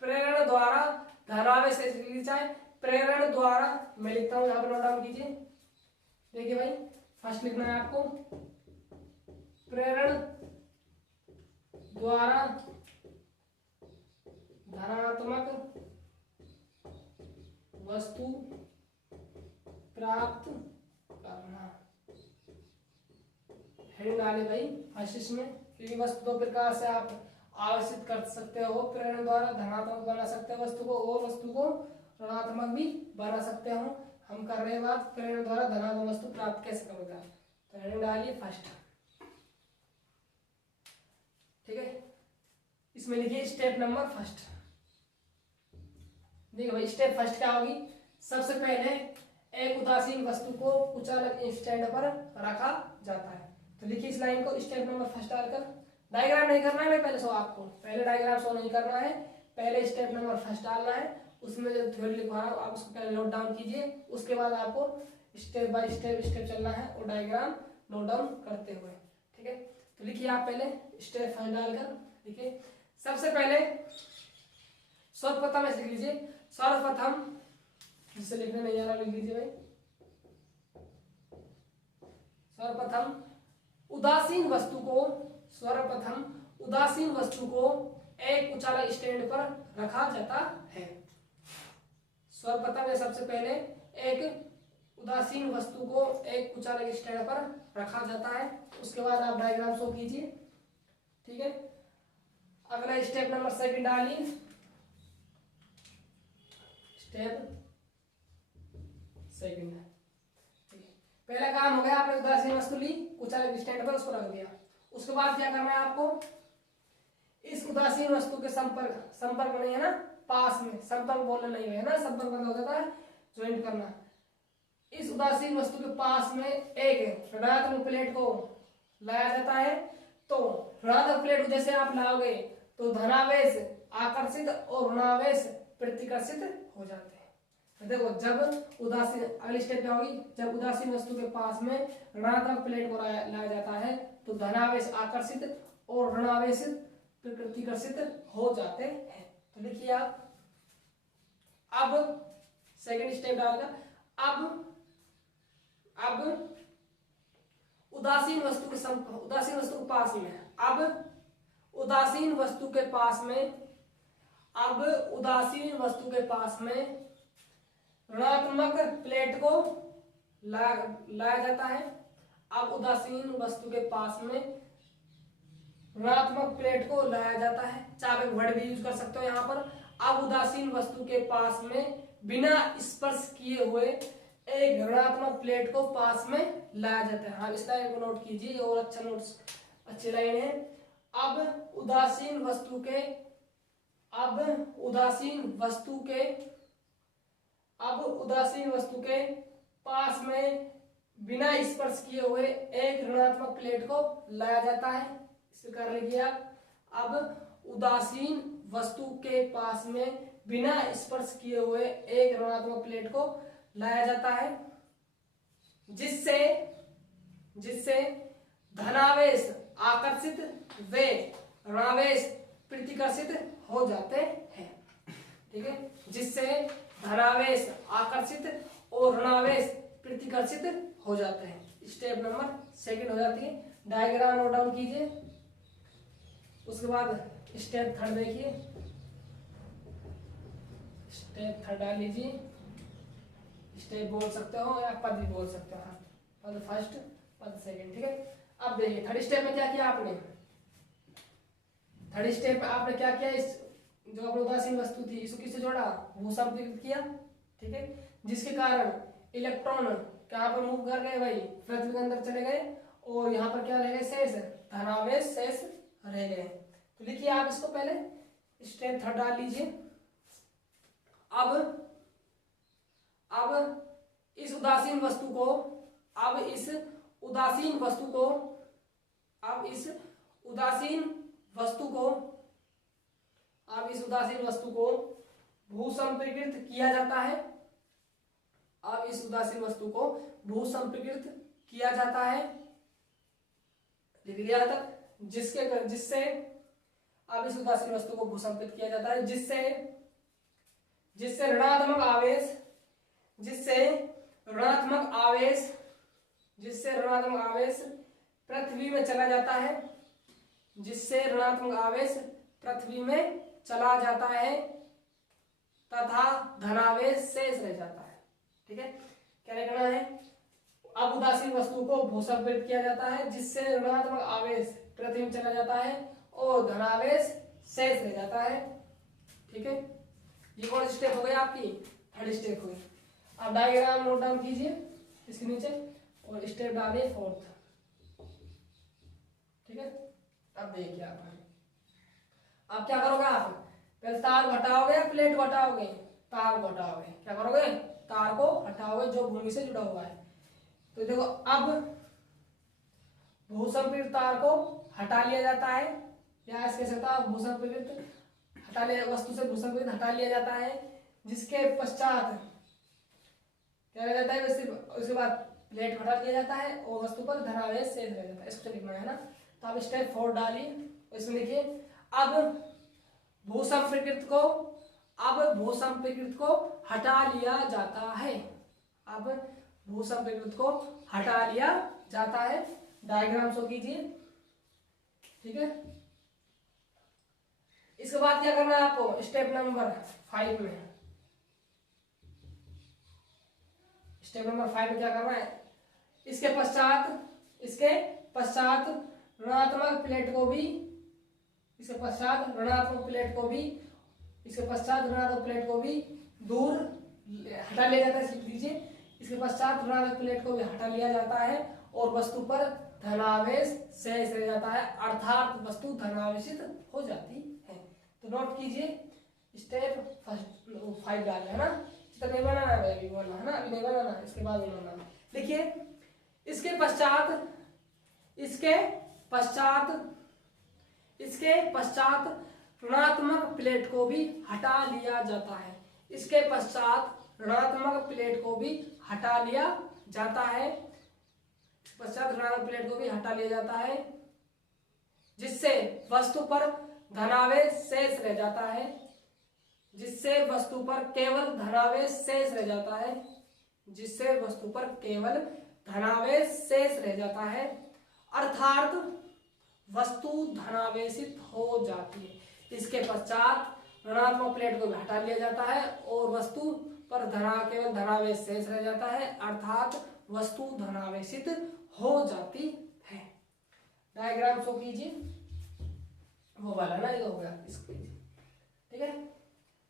प्रेरण द्वारा धनावेश, चाहे प्रेरण द्वारा, मैं लिखता हूं, यहां पर नोट डाउन कीजिए। देखिए भाई, फर्स्ट लिखना है आपको, प्रेरण द्वारा धनात्मक वस्तु प्राप्त करना। हेडिंग डाले भाई फर्स्ट में, क्योंकि वस्तु दो प्रकार से आप आवर्षित कर सकते हो, प्रेरण द्वारा धनात्मक बना सकते हो वस्तु को, और वस्तु को ऋणात्मक भी बना सकते हो। हम कर रहे हैं बात प्रेरण द्वारा धनात्मक वस्तु प्राप्त कैसे करेगा। तो हेडिंग डालिए फर्स्ट, ठीक है। इसमें लिखिए स्टेप नंबर फर्स्ट। देखिए भाई स्टेप फर्स्ट क्या होगी, सबसे पहले एक उदासीन वस्तु को कुछ अलग स्टैंड पर रखा जाता है। तो लिखिए इस लाइन को स्टेप नंबर फर्स्ट डालकर, डायग्राम नहीं करना है भाई पहले, सो आपको पहले डायग्राम शो नहीं करना है, पहले स्टेप नंबर फर्स्ट डालना है। उसमें जो थ्योरी लिखवा रहा हूँ आप उसको पहले नोट डाउन कीजिए, उसके बाद आपको स्टेप बाय स्टेप चलना है और डायग्राम नोट डाउन करते हुए, ठीक है। तो लिखिए आप पहले स्टेप फर्स्ट डालकर लिखिए। सबसे पहले सर्वप्रथम ऐसे लिख लीजिए, सर्वप्रथम, जिसे लिखने नहीं आ रहा लिख लीजिए भाई। सर्वप्रथम उदासीन वस्तु को, सर्वप्रथम उदासीन वस्तु को एक उचाला स्टैंड पर रखा जाता है। सर्वप्रथम या सबसे पहले एक उदासीन वस्तु को एक उचाला स्टैंड पर रखा जाता है। उसके बाद आप डायग्राम शो कीजिए, ठीक है। अगला स्टेप नंबर सेकंड डालिए, स्टेप सेकंड। पहला काम हो गया, आपने उदासीन वस्तु ली, कुछ अलग स्टैंड पर उसको रख दिया। उसके बाद क्या करना है आपको, इस उदासीन वस्तु के संपर्क में नहीं है ना, पास में, संपर्क बोलना नहीं है ना, संपर्क मतलब हो जाता है ज्वाइंट करना। इस उदासीन वस्तु के पास में एक ऋणात्मक प्लेट को लाया जाता है। तो ऋणात्मक प्लेट जैसे आप लाओगे तो धनावेश आकर्षित और ऋणावेश प्रतिकर्षित हो जाते हैं। तो देखो जब उदासीन, अगली स्टेप क्या होगी, जब उदासीन वस्तु के पास में ऋणात्मक प्लेट को लाया जाता है तो धनावेश आकर्षित और ऋणावेश प्रतिकर्षित हो जाते हैं। तो लिखिए आप, अब सेकंड स्टेप डालकर, अब उदासीन वस्तु के पास में, अब उदासीन वस्तु के पास में ऋणात्मक प्लेट को लाया जाता है। अब उदासीन वस्तु के पास में ऋणात्मक प्लेट को लाया जाता है, चाहे वर्ड भी यूज कर सकते हो यहाँ पर। अब उदासीन वस्तु के पास में बिना स्पर्श किए हुए एक ऋणात्मक प्लेट को पास में लाया जाता है। हाँ इस लाइन को नोट कीजिए और अच्छा नोट्स, अच्छी लाइन है। अब उदासीन वस्तु के पास में बिना स्पर्श किए हुए एक ऋणात्मक प्लेट को लाया जाता है। इसे कर लीजिए आप, अब उदासीन वस्तु के पास में बिना स्पर्श किए हुए एक ऋणात्मक प्लेट को लाया जाता है, जिससे धनावेश आकर्षित व ऋणावेश प्रतिकर्षित हो जाते हैं, ठीक है। जिससे धनावेश आकर्षित और ऋणावेश प्रतिकर्षित हो जाते हैं। स्टेप नंबर सेकंड हो जाती है। डायग्राम नोट डाउन कीजिए। उसके बाद स्टेप थर्ड देखिए, स्टेप थर्ड डाल लीजिए। स्टेप बोल सकते हो या पद भी बोल सकते हो, पद फर्स्ट पद सेकंड, ठीक है। अब देखिए थर्ड स्टेप में क्या किया आपने, थर्ड स्टेप में आपने क्या किया, इस जो अपनी उदासीन वस्तु थी इसको किससे जोड़ा, भूसंपृक्त किया, ठीक है। जिसके कारण इलेक्ट्रॉन कहाँ पर मूव कर गए भाई, पृथ्वी के अंदर चले गए और यहाँ पर क्या रह गए, शेष धनावेश शेष रह गए। तो लिखिए आप इसको पहले स्टेप थर्ड डाल लीजिए। अब इस उदासीन वस्तु को अब इस उदासीन वस्तु को भूसंपृकृत किया जाता है। अब इस उदासीन वस्तु को भूसंपृकृत किया जाता है, लिख लिया तक, जिससे अब इस उदासीन वस्तु को भूसंपृक्त किया जाता है, जिससे ऋणात्मक आवेश पृथ्वी में चला जाता है, जिससे ऋणात्मक आवेश पृथ्वी में चला जाता है तथा धनावेश शेष रह जाता है। ठीक है, क्या लिखना है? अब उदासीन वस्तु को भूसंपीड़ित किया जाता है, जिससे ऋणात्मक आवेश पृथ्वी में चला जाता है और धनावेश शेष रह जाता है। ठीक है, ये कौन सी स्टेप हो गई आपकी? थर्ड स्टेप हो गई। अब डायग्राम नोट डाउन कीजिए इसके नीचे और स्टेप डालिए फोर्थ। ठीक है, अब देखिए आप क्या करोगे? आप पहले तार घटाओगे या प्लेट घटाओगे? तार घटाओगे। क्या करोगे? तार को हटाओगे जो भूमि से जुड़ा हुआ है। तो देखो, अब भूसंपीड़ित तार को हटा लिया जाता है, या इसके साथ भूसंपीड़ित हटा लिया, वस्तु से भूसंपीड़ित हटा लिया जाता है, जिसके पश्चात क्या रह जाता है? उसके बाद प्लेट हटा लिया जाता है और वस्तु पर धनावेश शेष रह जाता है। इसको लिखना है ना। तो आप स्टेप 4 डालिए, इसमें लिखिए अब भूसंपीड़ित को हटा लिया जाता है। अब भूसंपीड़ित को हटा लिया जाता है। डायग्राम शो कीजिए। ठीक है, इसके बाद क्या करना है आपको? स्टेप नंबर 5 में, स्टेप नंबर 5 में क्या करना है? इसके पश्चात ऋणात्मक प्लेट को भी दूर हटा लिया जाता है। लिख दीजिए, इसके पश्चात ऋणात्मक प्लेट को भी हटा लिया जाता है और वस्तु पर धनावेश शेष रह जाता है, अर्थात वस्तु धनावेशित हो जाती है। तो नोट कीजिए, स्टेप 5 डालना है ना। तो नहीं बनाना है, अभी बनाना है ना, अभी नहीं बनाना है, इसके बाद बनाना है। देखिए, इसके पश्चात ऋणात्मक प्लेट को भी हटा लिया जाता है। इसके पश्चात ऋणात्मक प्लेट को भी हटा लिया जाता है, जिससे वस्तु पर धनावेश शेष रह जाता है, केवल धनावेश शेष रह जाता है, अर्थात वस्तु धनावेशित हो जाती है। इसके पश्चात ऋणात्मक प्लेट को हटा लिया जाता है और वस्तु पर केवल धनावेश शेष रह जाता है, अर्थात वस्तु धनावेशित हो जाती है। डायग्राम शो कीजिए, वो वाला ना, ये हो गया इसको। ठीक है, तो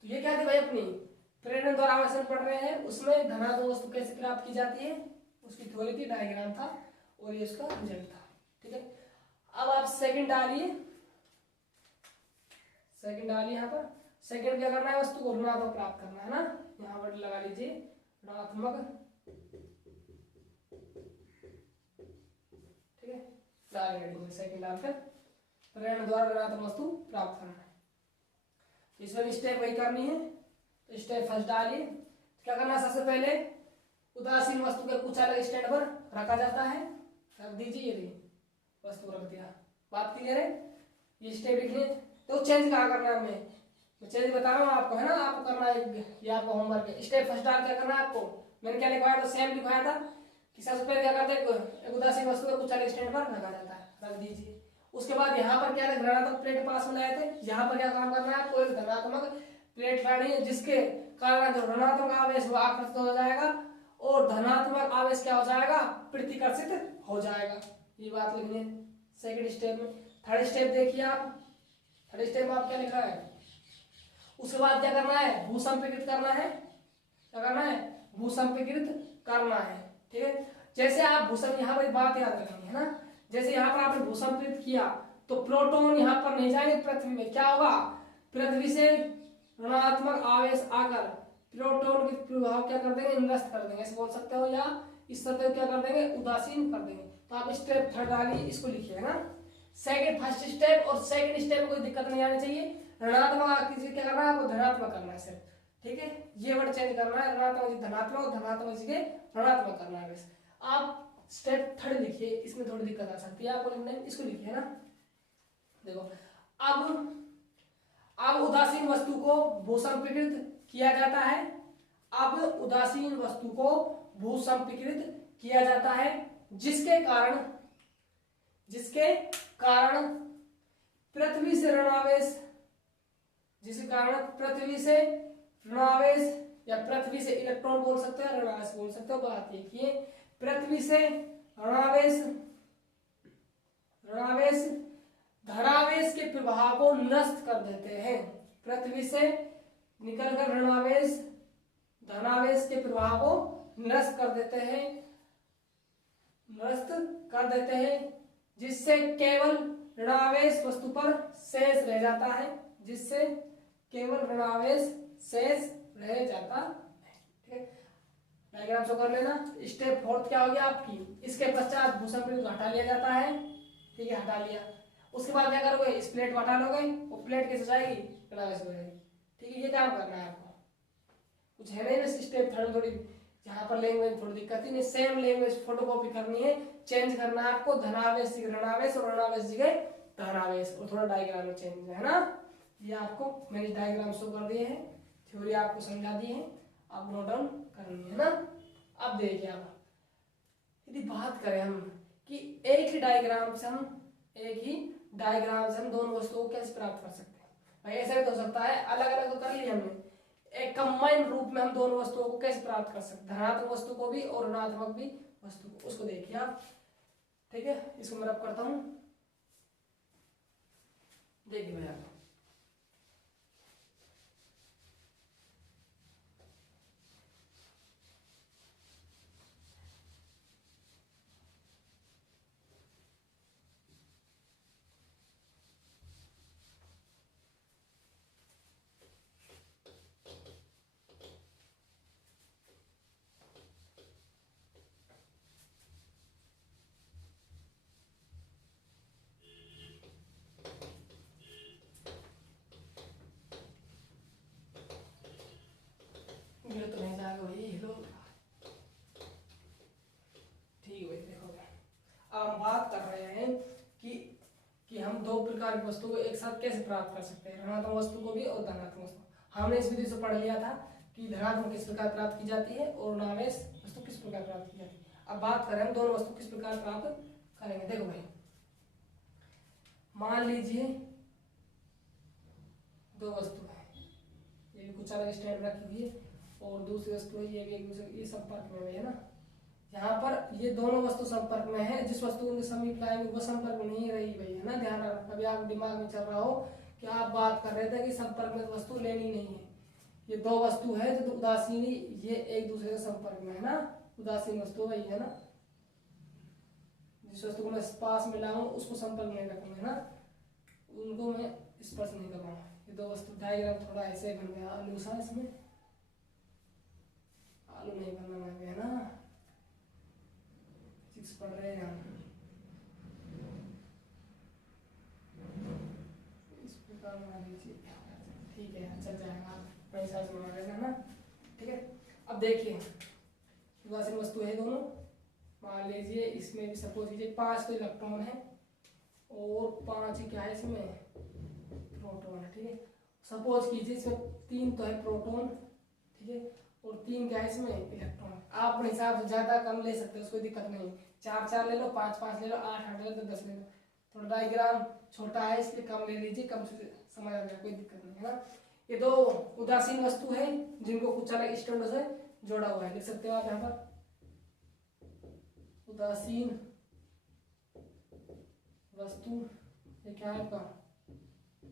ये क्या थी भाई? अपनी प्रेरण द्वारा आवेशन पढ़ रहे हैं, उसमें धनात्मक वस्तु कैसे प्राप्त की जाती है उसकी थ्योरी थी, डायग्राम था और ये उसका रिजल्ट था। ठीक है, अब आप सेकंड डालिए। यहाँ पर सेकंड क्या करना है? वस्तु को ऋणात्मक प्राप्त करना है ना। यहाँ पर लगा लीजिए ऋणात्मक। ठीक है, सेकंड डालकर प्रेरण द्वारा ऋणात्मक वस्तु प्राप्त करना है। इसमें भी स्टेप वही करनी है। तो स्टेप फर्स्ट डालिए। क्या करना है? सबसे पहले उदासीन वस्तु के कुछ अलग स्टैंड पर रखा जाता है। रख दीजिए, ये वस्तु रख दिया। बात क्लियर है? ये स्टेप लिखिए। तो चेंज कहाँ करना है? मैं चेंज बता रहा हूँ आपको, है ना। आपको करना है, ये आपका होमवर्क है। स्टेप फर्स्ट डाल क्या करना है आपको? मैंने क्या लिखवाया था? सेम लिखवाया था कि सबसे पहले क्या करते हैं? उदासीन वस्तु के कुछ अलग स्टैंड पर रखा जाता है। रख दीजिए। उसके बाद यहाँ पर क्या ऋणात्मक प्लेट पास में लाए थे। यहाँ पर क्या काम करना है आपको? एक धनात्मक प्लेट लानी है, जिसके कारण जो ऋणात्मक आवेश वो आकर्षित हो जाएगा और धनात्मक आवेश क्या हो जाएगा? प्रतिकर्षित हो जाएगा। ये बात लिखनी है सेकंड स्टेप में। थर्ड स्टेप देखिए आप। थर्ड स्टेप में आप क्या लिखा है? उसके बाद क्या करना है? भूसंपीड़ित करना है। क्या करना है? भूसंपीड़ित करना है। ठीक है, जैसे आप यहाँ पर बात याद रखेंगे, है ना। जैसे यहाँ पर आपने भूसंपीड़ित किया तो प्रोटॉन यहाँ पर नहीं जाएंगे पृथ्वी में। क्या होगा? पृथ्वी से ऋणात्मक आवेश आकर प्रोटॉन के प्रभाव क्या कर देंगे? निरस्त कर देंगे, ऐसे बोल सकते हो। या इस सतह क्या कर देंगे? उदासीन कर देंगे। तो आप स्टेप थर्ड डालिए, इसको लिखिए, है ना। फर्स्ट स्टेप और सेकंड स्टेप में कोई दिक्कत नहीं आनी चाहिए। ऋणात्मक किसी क्या करना है आपको? धनात्मक करना है सिर्फ। ठीक है, ये वर्ड चेंज करना है। ऋणात्मक धनात्मक, धनात्मक के ऋणात्मक करना है बस। आप स्टेप थर्ड लिखिए, इसमें थोड़ी दिक्कत आ सकती है आपको लिखने में। इसको लिखिए ना। देखो, अब उदासीन वस्तु को भूसंपीड़ित किया जाता है। अब उदासीन वस्तु को भूसंपीड़ित किया जाता है, जिसके कारण जिसके कारण पृथ्वी से ऋणावेश, जिसके कारण पृथ्वी से ऋणावेश या पृथ्वी से इलेक्ट्रॉन बोल सकते हैं, ऋणावेश बोल सकते हो। बात ये कि पृथ्वी से ऋणावेश धनावेश के प्रभाव को नष्ट कर देते हैं। पृथ्वी से निकलकर ऋणावेश धनावेश के प्रभाव को नष्ट कर देते हैं, जिससे केवल ऋणावेश वस्तु पर शेष रह जाता है, जिससे केवल ऋणावेश शेष रह जाता है। ठीक है, डायग्राम शो कर लेना। स्टेप 4 क्या हो गया आपकी, इसके पश्चात भूषण को हटा लिया जाता है। ठीक है, हटा लिया। उसके बाद क्या करोगे, इस प्लेट को हटा लोगे, वो प्लेट कैसे जाएगी, ऋणावेश हो जाएगी। ठीक है, ये काम करना है आपको। कुछ है नहीं, बस स्टेप 3 थोड़ी यहाँ पर लैंग्वेज थोड़ी दिक्कत ही नहीं, सेम लैंग्वेज फोटोकॉपी करनी है, चेंज करना है आपको, धनावेश जगह ऋणावेश और ऋणावेश जगह धनावेश, और थोड़ा डायग्राम में चेंज है ना। ये आपको मैंने डायग्राम शो कर दिए हैं, थ्योरी आपको समझा दी है, आप नोट डाउन करनी है ना। अब देखिए आप, यदि बात करें हम कि एक ही डायग्राम से हम दोनों वस्तुओं को कैसे प्राप्त कर सकते हैं। भाई ऐसा भी तो हो सकता है, अलग अलग तो कर लिया हमने, एक कंबाइंड रूप में हम दोनों वस्तुओं को कैसे प्राप्त कर सकते हैं, धनात्मक वस्तु को भी और ऋणात्मक भी वस्तु को, उसको देखिए आप। ठीक है, इसको मैं रब करता हूं, देखिए भैया। ये तो नहीं जाएगा भाई, हिलो। ठीक है, देखो अब हम बात कर रहे हैं कि हम दो प्रकार की वस्तु को एक साथ कैसे प्राप्त कर सकते हैं, ऋणात्मक वस्तु को भी और धनात्मक वस्तु। हमने इस विधि से पढ़ लिया था कि धनात्मक किस प्रकार प्राप्त की जाती है और ऋणावेश वस्तु किस प्रकार प्राप्त की जाती है। अब बात करें हम दोनों वस्तु किस प्रकार प्राप्त करेंगे। देखो भाई, मान लीजिए दो वस्तु है, ये भी कुछ अलग स्टैंड रखी हुई है, और दूसरी वस्तु है, ये भी एक दूसरे ये संपर्क में है ना। यहाँ पर ये दोनों वस्तु संपर्क में है, जिस वस्तु उनके समीप लाएंगे वो संपर्क में नहीं रही भाई, है ना। ध्यान रखना, कभी आप दिमाग में चल रहा हो कि आप बात कर रहे थे कि संपर्क में वस्तु लेनी नहीं है। ये दो वस्तु है जो उदासीन, ये एक दूसरे के संपर्क में है ना, उदासीन वस्तु वही है ना। जिस वस्तु को मैं पास में लाऊं उसको संपर्क नहीं रखूंगा ना, उनको मैं स्पर्श नहीं करूंगा। ये दो वस्तु, डायग्राम थोड़ा ऐसे बन गया आलू सा, इसमें आलू नहीं बनना है ना, फिजिक्स पढ़ रहे हैं हम। इस प्रकार बना लीजिए, ठीक है, अच्छा जाएगा, वही साइज बना लेना ना। ठीक है, अब देखिए उदासीन वस्तु है दोनों, मान लीजिए इसमें भी सपोज कीजिए 5 तो इलेक्ट्रॉन है और 5 क्या है इसमें प्रोटॉन है। ठीक है, सपोज कीजिए इसमें 3 तो है प्रोटॉन, ठीक है, और 3 क्या है इसमें इलेक्ट्रॉन। आप अपने हिसाब से ज्यादा कम ले सकते हो, कोई दिक्कत नहीं, 4 ले लो, 5 ले लो, 8 ले लो, 10 ले लो। थोड़ा डायग्राम छोटा है इसलिए कम ले लीजिए, कम से समझ आ जाए, कोई दिक्कत नहीं है ना। ये दो उदासीन वस्तु है जिनको कुछ अलग स्टैंडर्ड से जोड़ा हुआ है, लिख सकते हो आप यहाँ पर, उदासीन वस्तु, ये क्या है आपका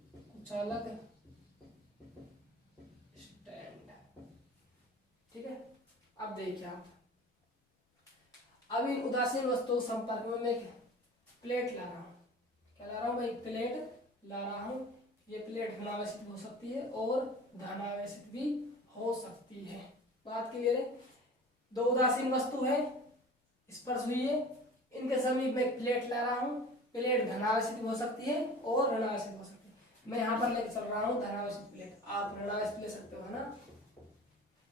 कुछ अलग स्टैंड। ठीक है, अब देखिए आप, अब इन उदासीन वस्तु संपर्क में मैं प्लेट ला रहा हूं, क्या ला रहा हूं भाई, प्लेट ला रहा हूं। ये प्लेट ऋणावेशित हो सकती है और धनावेशित भी हो सकती है। बात क्लियर है, दो उदासीन वस्तु है, स्पर्श हुई है, इनके समीप में प्लेट ला रहा हूं, प्लेट धनावेशित हो सकती है और ऋणावेशित हो सकती है। मैं यहाँ पर लेकर चल रहा हूँ धनावेशित प्लेट, आप ऋणावेशित ले सकते हो, है ना।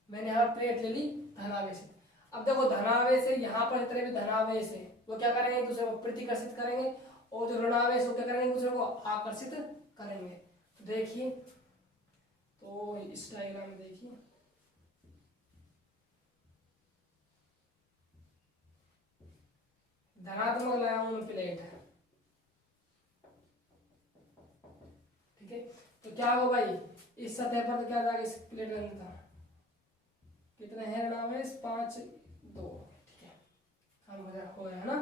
मैंने यहाँ प्लेट ले ली धनावेशित। अब देखो धनावेश है, यहाँ पर इतने भी धनावेश है, वो क्या करेंगे, एक दूसरे को प्रतिकर्षित करेंगे, और जो ऋणावेश वो क्या करेंगे, एक दूसरे को आकर्षित करेंगे। तो देखिए, तो इस डायग्राम में देखिए, धनात्मक लाया हूं प्लेट, ठीक है, तो क्या होगा भाई, इस सतह पर तो क्या जाएगा, इस प्लेट का था कितने हैं ऋणावेश 5 2, ठीक है, हम हो गया है ना।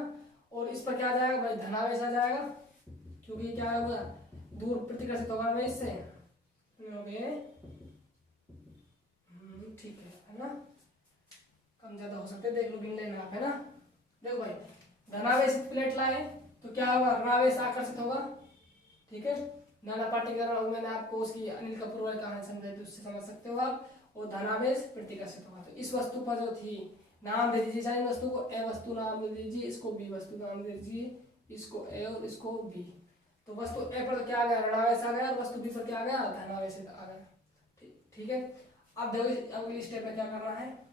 और इस पर क्या आ जाएगा भाई, धनावेश आ जाएगा, क्योंकि क्या होगा, दूर प्रतिकर्षित होगा ना इससे, ठीक है ना, कम ज्यादा हो सकते, देख लो गिन लेना आप, है ना। देखो भाई, धनावेशित प्लेट लाए तो क्या होगा, ऋणावेश आकर्षित होगा, ठीक है। नाना पाठ्यक्रम मैंने आपको उसकी अनिल कपूर वाली कहानी समझाई थी, उससे समझ सकते हो आप। और धनावेश प्रतिकर्षित होगा, तो इस वस्तु पर जो थी, नाम दे दीजिए सारी वस्तु को, ए वस्तु नाम दे दीजिए, इसको बी वस्तु नाम दे दीजिए, इसको ए और इसको बी। तो वस्तु ए पर क्या आ गया, ऋणावेश आ गया, और वस्तु बी पर क्या आ गया, धनावेश आ गया, ठीक है। अब देखो अगली स्टेप में क्या करना है,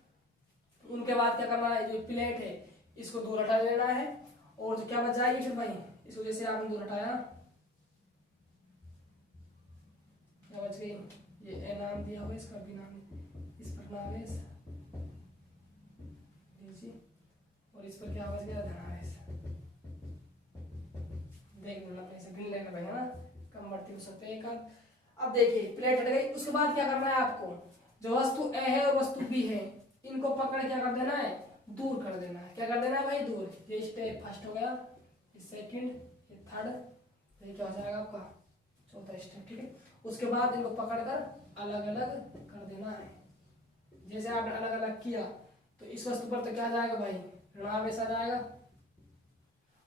उनके बाद क्या करना है, जो प्लेट है इसको दूर हटा देना है, और जो क्या बच जाएगी फिर भाई, इसको जैसे आपने दूर हटाया, क्या बच गई, ये ए नाम दिया हुआ, इसका भी नाम, इस पर नावेश दीजिए, और इस पर क्या बच गया, धनावेश। देख लो अपने से गिन लेना भाई, है ना, कम बढ़ती हो सकते हैं एक आध। अब देखिए प्लेट हट गई, उसके बाद क्या करना है आपको, जो वस्तु ए है और वस्तु बी है, इनको पकड़ क्या कर देना है, दूर कर देना है। क्या कर देना है भाई, दूर। ये स्टेप फर्स्ट हो गया, ये सेकंड, ये थर्ड, ये क्या हो जाएगा आपका चौथा स्टेप, ठीक है। उसके बाद इनको पकड़कर अलग अलग कर देना है। जैसे आपने अलग अलग किया तो इस वस्तु पर तो क्या जाएगा भाई, ऋणावेश आ जाएगा,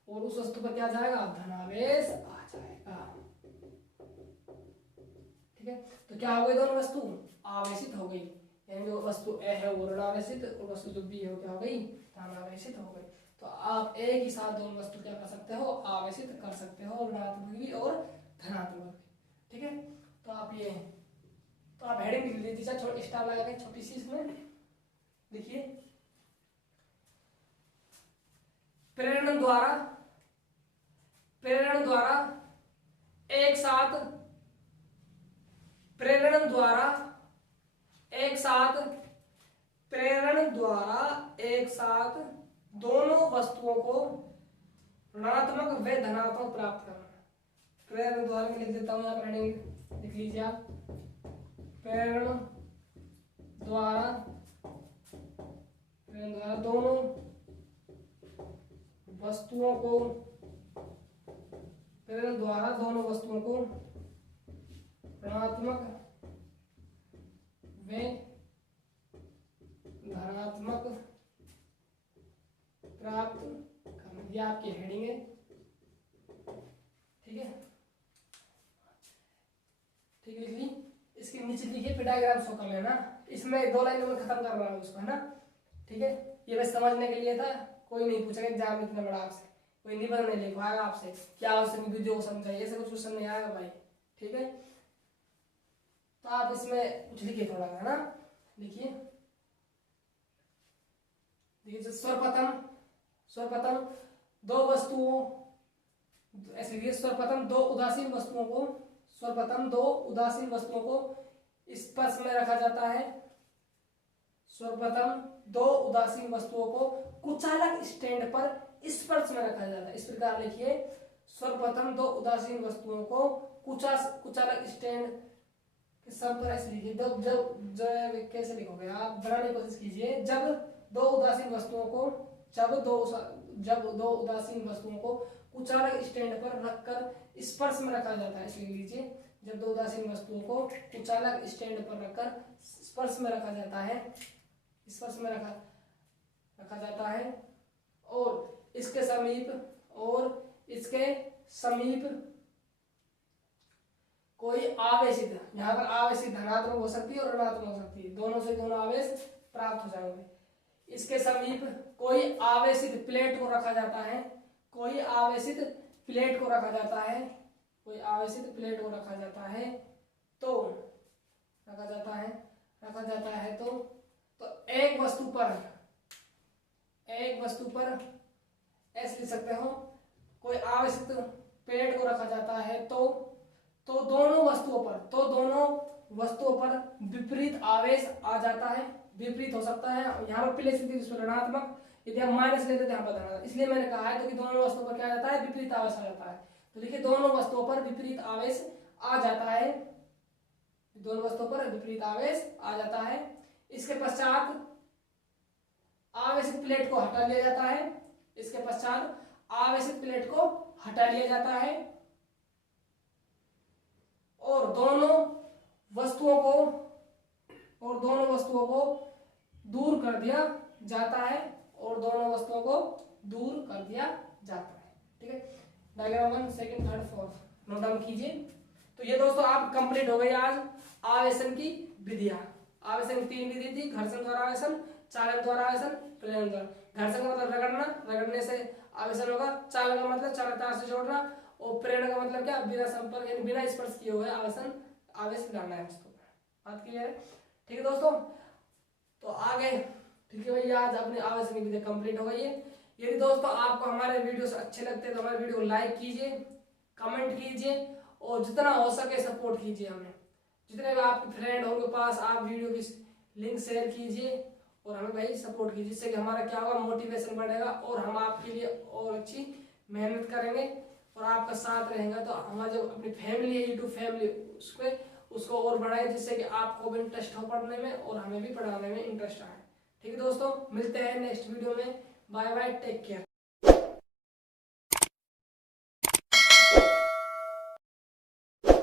और उस वस्तु पर क्या जाएगा, धनावेश आ जाएगा, ठीक है। तो क्या हो गई, दोनों वस्तु आवेशित हो गई, यानी जो वस्तु ए है वो ऋणावेशित, और वस्तु जो बी है वो क्या हो गई, धनावेशित हो गई। तो आप एक ही साथ दोनों वस्तु क्या कर सकते हो, आवेशित कर सकते हो, ऋणात्मक भी और धनात्मक भी, ठीक है। तो आप ये, तो आप हेडिंग लिख लीजिए, छोटी स्टार लगा के छोटी सी, इसमें देखिए, प्रेरण द्वारा एक साथ, प्रेरण द्वारा एक साथ दोनों वस्तुओं को ऋणात्मक व धनात्मक प्राप्त करना। प्रेरण द्वारा में लिख देता हूं, यहाँ पर हेडिंग लिख लीजिए आप, प्रेरण द्वारा दोनों वस्तुओं को, प्रेरण द्वारा दोनों वस्तुओं को ऋणात्मक व धनात्मक प्राप्त करना, ये आपकी हेडिंग है, ठीक है, ठीक लिख ली। इसके नीचे लिखिए, फिर डायग्राम शो कर लेना, इसमें 2 लाइनों में खत्म कर रहा हूँ उसको, है ना, ठीक है। ये बस समझने के लिए था, कोई नहीं पूछेगा एग्जाम इतना बड़ा आपसे, कोई निबंध नहीं लिखवाएगा आपसे क्या आवश्यक वीडियो समझाइए, ऐसे कुछ क्वेश्चन नहीं आएगा भाई, ठीक है। तो आप इसमें कुछ लिखिए थोड़ा, है ना, लिखिए, सर्वप्रथम दो वस्तुओं, ऐसे लिखिए, सर्वप्रथम दो उदासीन वस्तुओं को स्पर्श में रखा जाता है, सर्वप्रथम दो उदासीन वस्तुओं को कुचालक स्टैंड पर स्पर्श में रखा जाता है। इस प्रकार लिखिए, सर्वप्रथम दो उदासीन वस्तुओं को कुचालक स्टैंड के सम पर, ऐसे लिखिए, जब कैसे लिखोगे आप, बनाने की कोशिश कीजिए, जब दो उदासीन वस्तुओं को कुचालक स्टैंड पर रखकर स्पर्श में रखा जाता है, इसलिए लीजिए, जब दो उदासीन वस्तुओं को कुचालक स्टैंड पर रखकर स्पर्श में रखा जाता है, और इसके समीप कोई आवेशित, यहाँ पर आवेशित धनात्मक हो सकती है और ऋणात्मक हो सकती है, दोनों से दोनों आवेश प्राप्त हो जाएंगे। इसके समीप कोई आवेशित प्लेट को रखा जाता है, तो एक वस्तु पर ऐसे लिख सकते हो, कोई आवेशित प्लेट को रखा जाता है, तो दोनों वस्तुओं पर विपरीत आवेश आ जाता है, विपरीत हो सकता है, यहाँ पर प्लस ऋणात्मक, यदि हम माइनस लेते हैं यहाँ पर धनात्मक, इसलिए मैंने कहा है तो कि दोनों वस्तुओं पर क्या जाता है, विपरीत आवेश आ जाता है। तो देखिए, दोनों वस्तुओं पर विपरीत आवेश आ जाता है, दोनों वस्तुओं पर विपरीत आवेश आ जाता है। इसके पश्चात आवेशित प्लेट को हटा लिया जाता है, इसके पश्चात आवेशित प्लेट को हटा लिया जाता है और दोनों वस्तुओं को दूर कर दिया जाता है ठीक है। डायग्राम 1 2 3 4 नोट डाउन कीजिए। तो ये दोस्तों आप कंप्लीट हो गई आज आवेशन की विधियां। आवेशन की 3 विधि थी, घर्षण द्वारा आवेशन, चालन द्वारा आवेशन, प्रेरण द्वारा। घर्षण का मतलब रगड़ना, रगड़ने से आवेशन होगा। चालन का मतलब चालकता से जोड़ना और प्रेरण का मतलब क्या, बिना संपर्क यानी बिना स्पर्श किए हुए आवेश डालना है उसको। बात क्लियर है? ठीक है दोस्तों, तो आगे ठीक है भैया, आज अपनी आवेश की विधि कंप्लीट हो गई है। यदि दोस्तों आपको हमारे वीडियोस अच्छे लगते हैं तो हमारे वीडियो को लाइक कीजिए, कमेंट कीजिए और जितना हो सके सपोर्ट कीजिए हमें। जितने भी आपके फ्रेंड हो उनके पास आप वीडियो की लिंक शेयर कीजिए और हमें भाई सपोर्ट कीजिए। जिससे कि हमारा क्या होगा, मोटिवेशन बढ़ेगा और हम आपके लिए और अच्छी मेहनत करेंगे और आपका साथ रहेगा। तो हमारा जो अपनी फैमिली है, यूट्यूब फैमिली, उसको और बढ़ाए, जिससे कि आपको भी इंटरेस्ट हो पढ़ने में और हमें भी पढ़ाने में इंटरेस्ट आए। ठीक है दोस्तों, मिलते हैं नेक्स्ट वीडियो में। Bye bye, take care.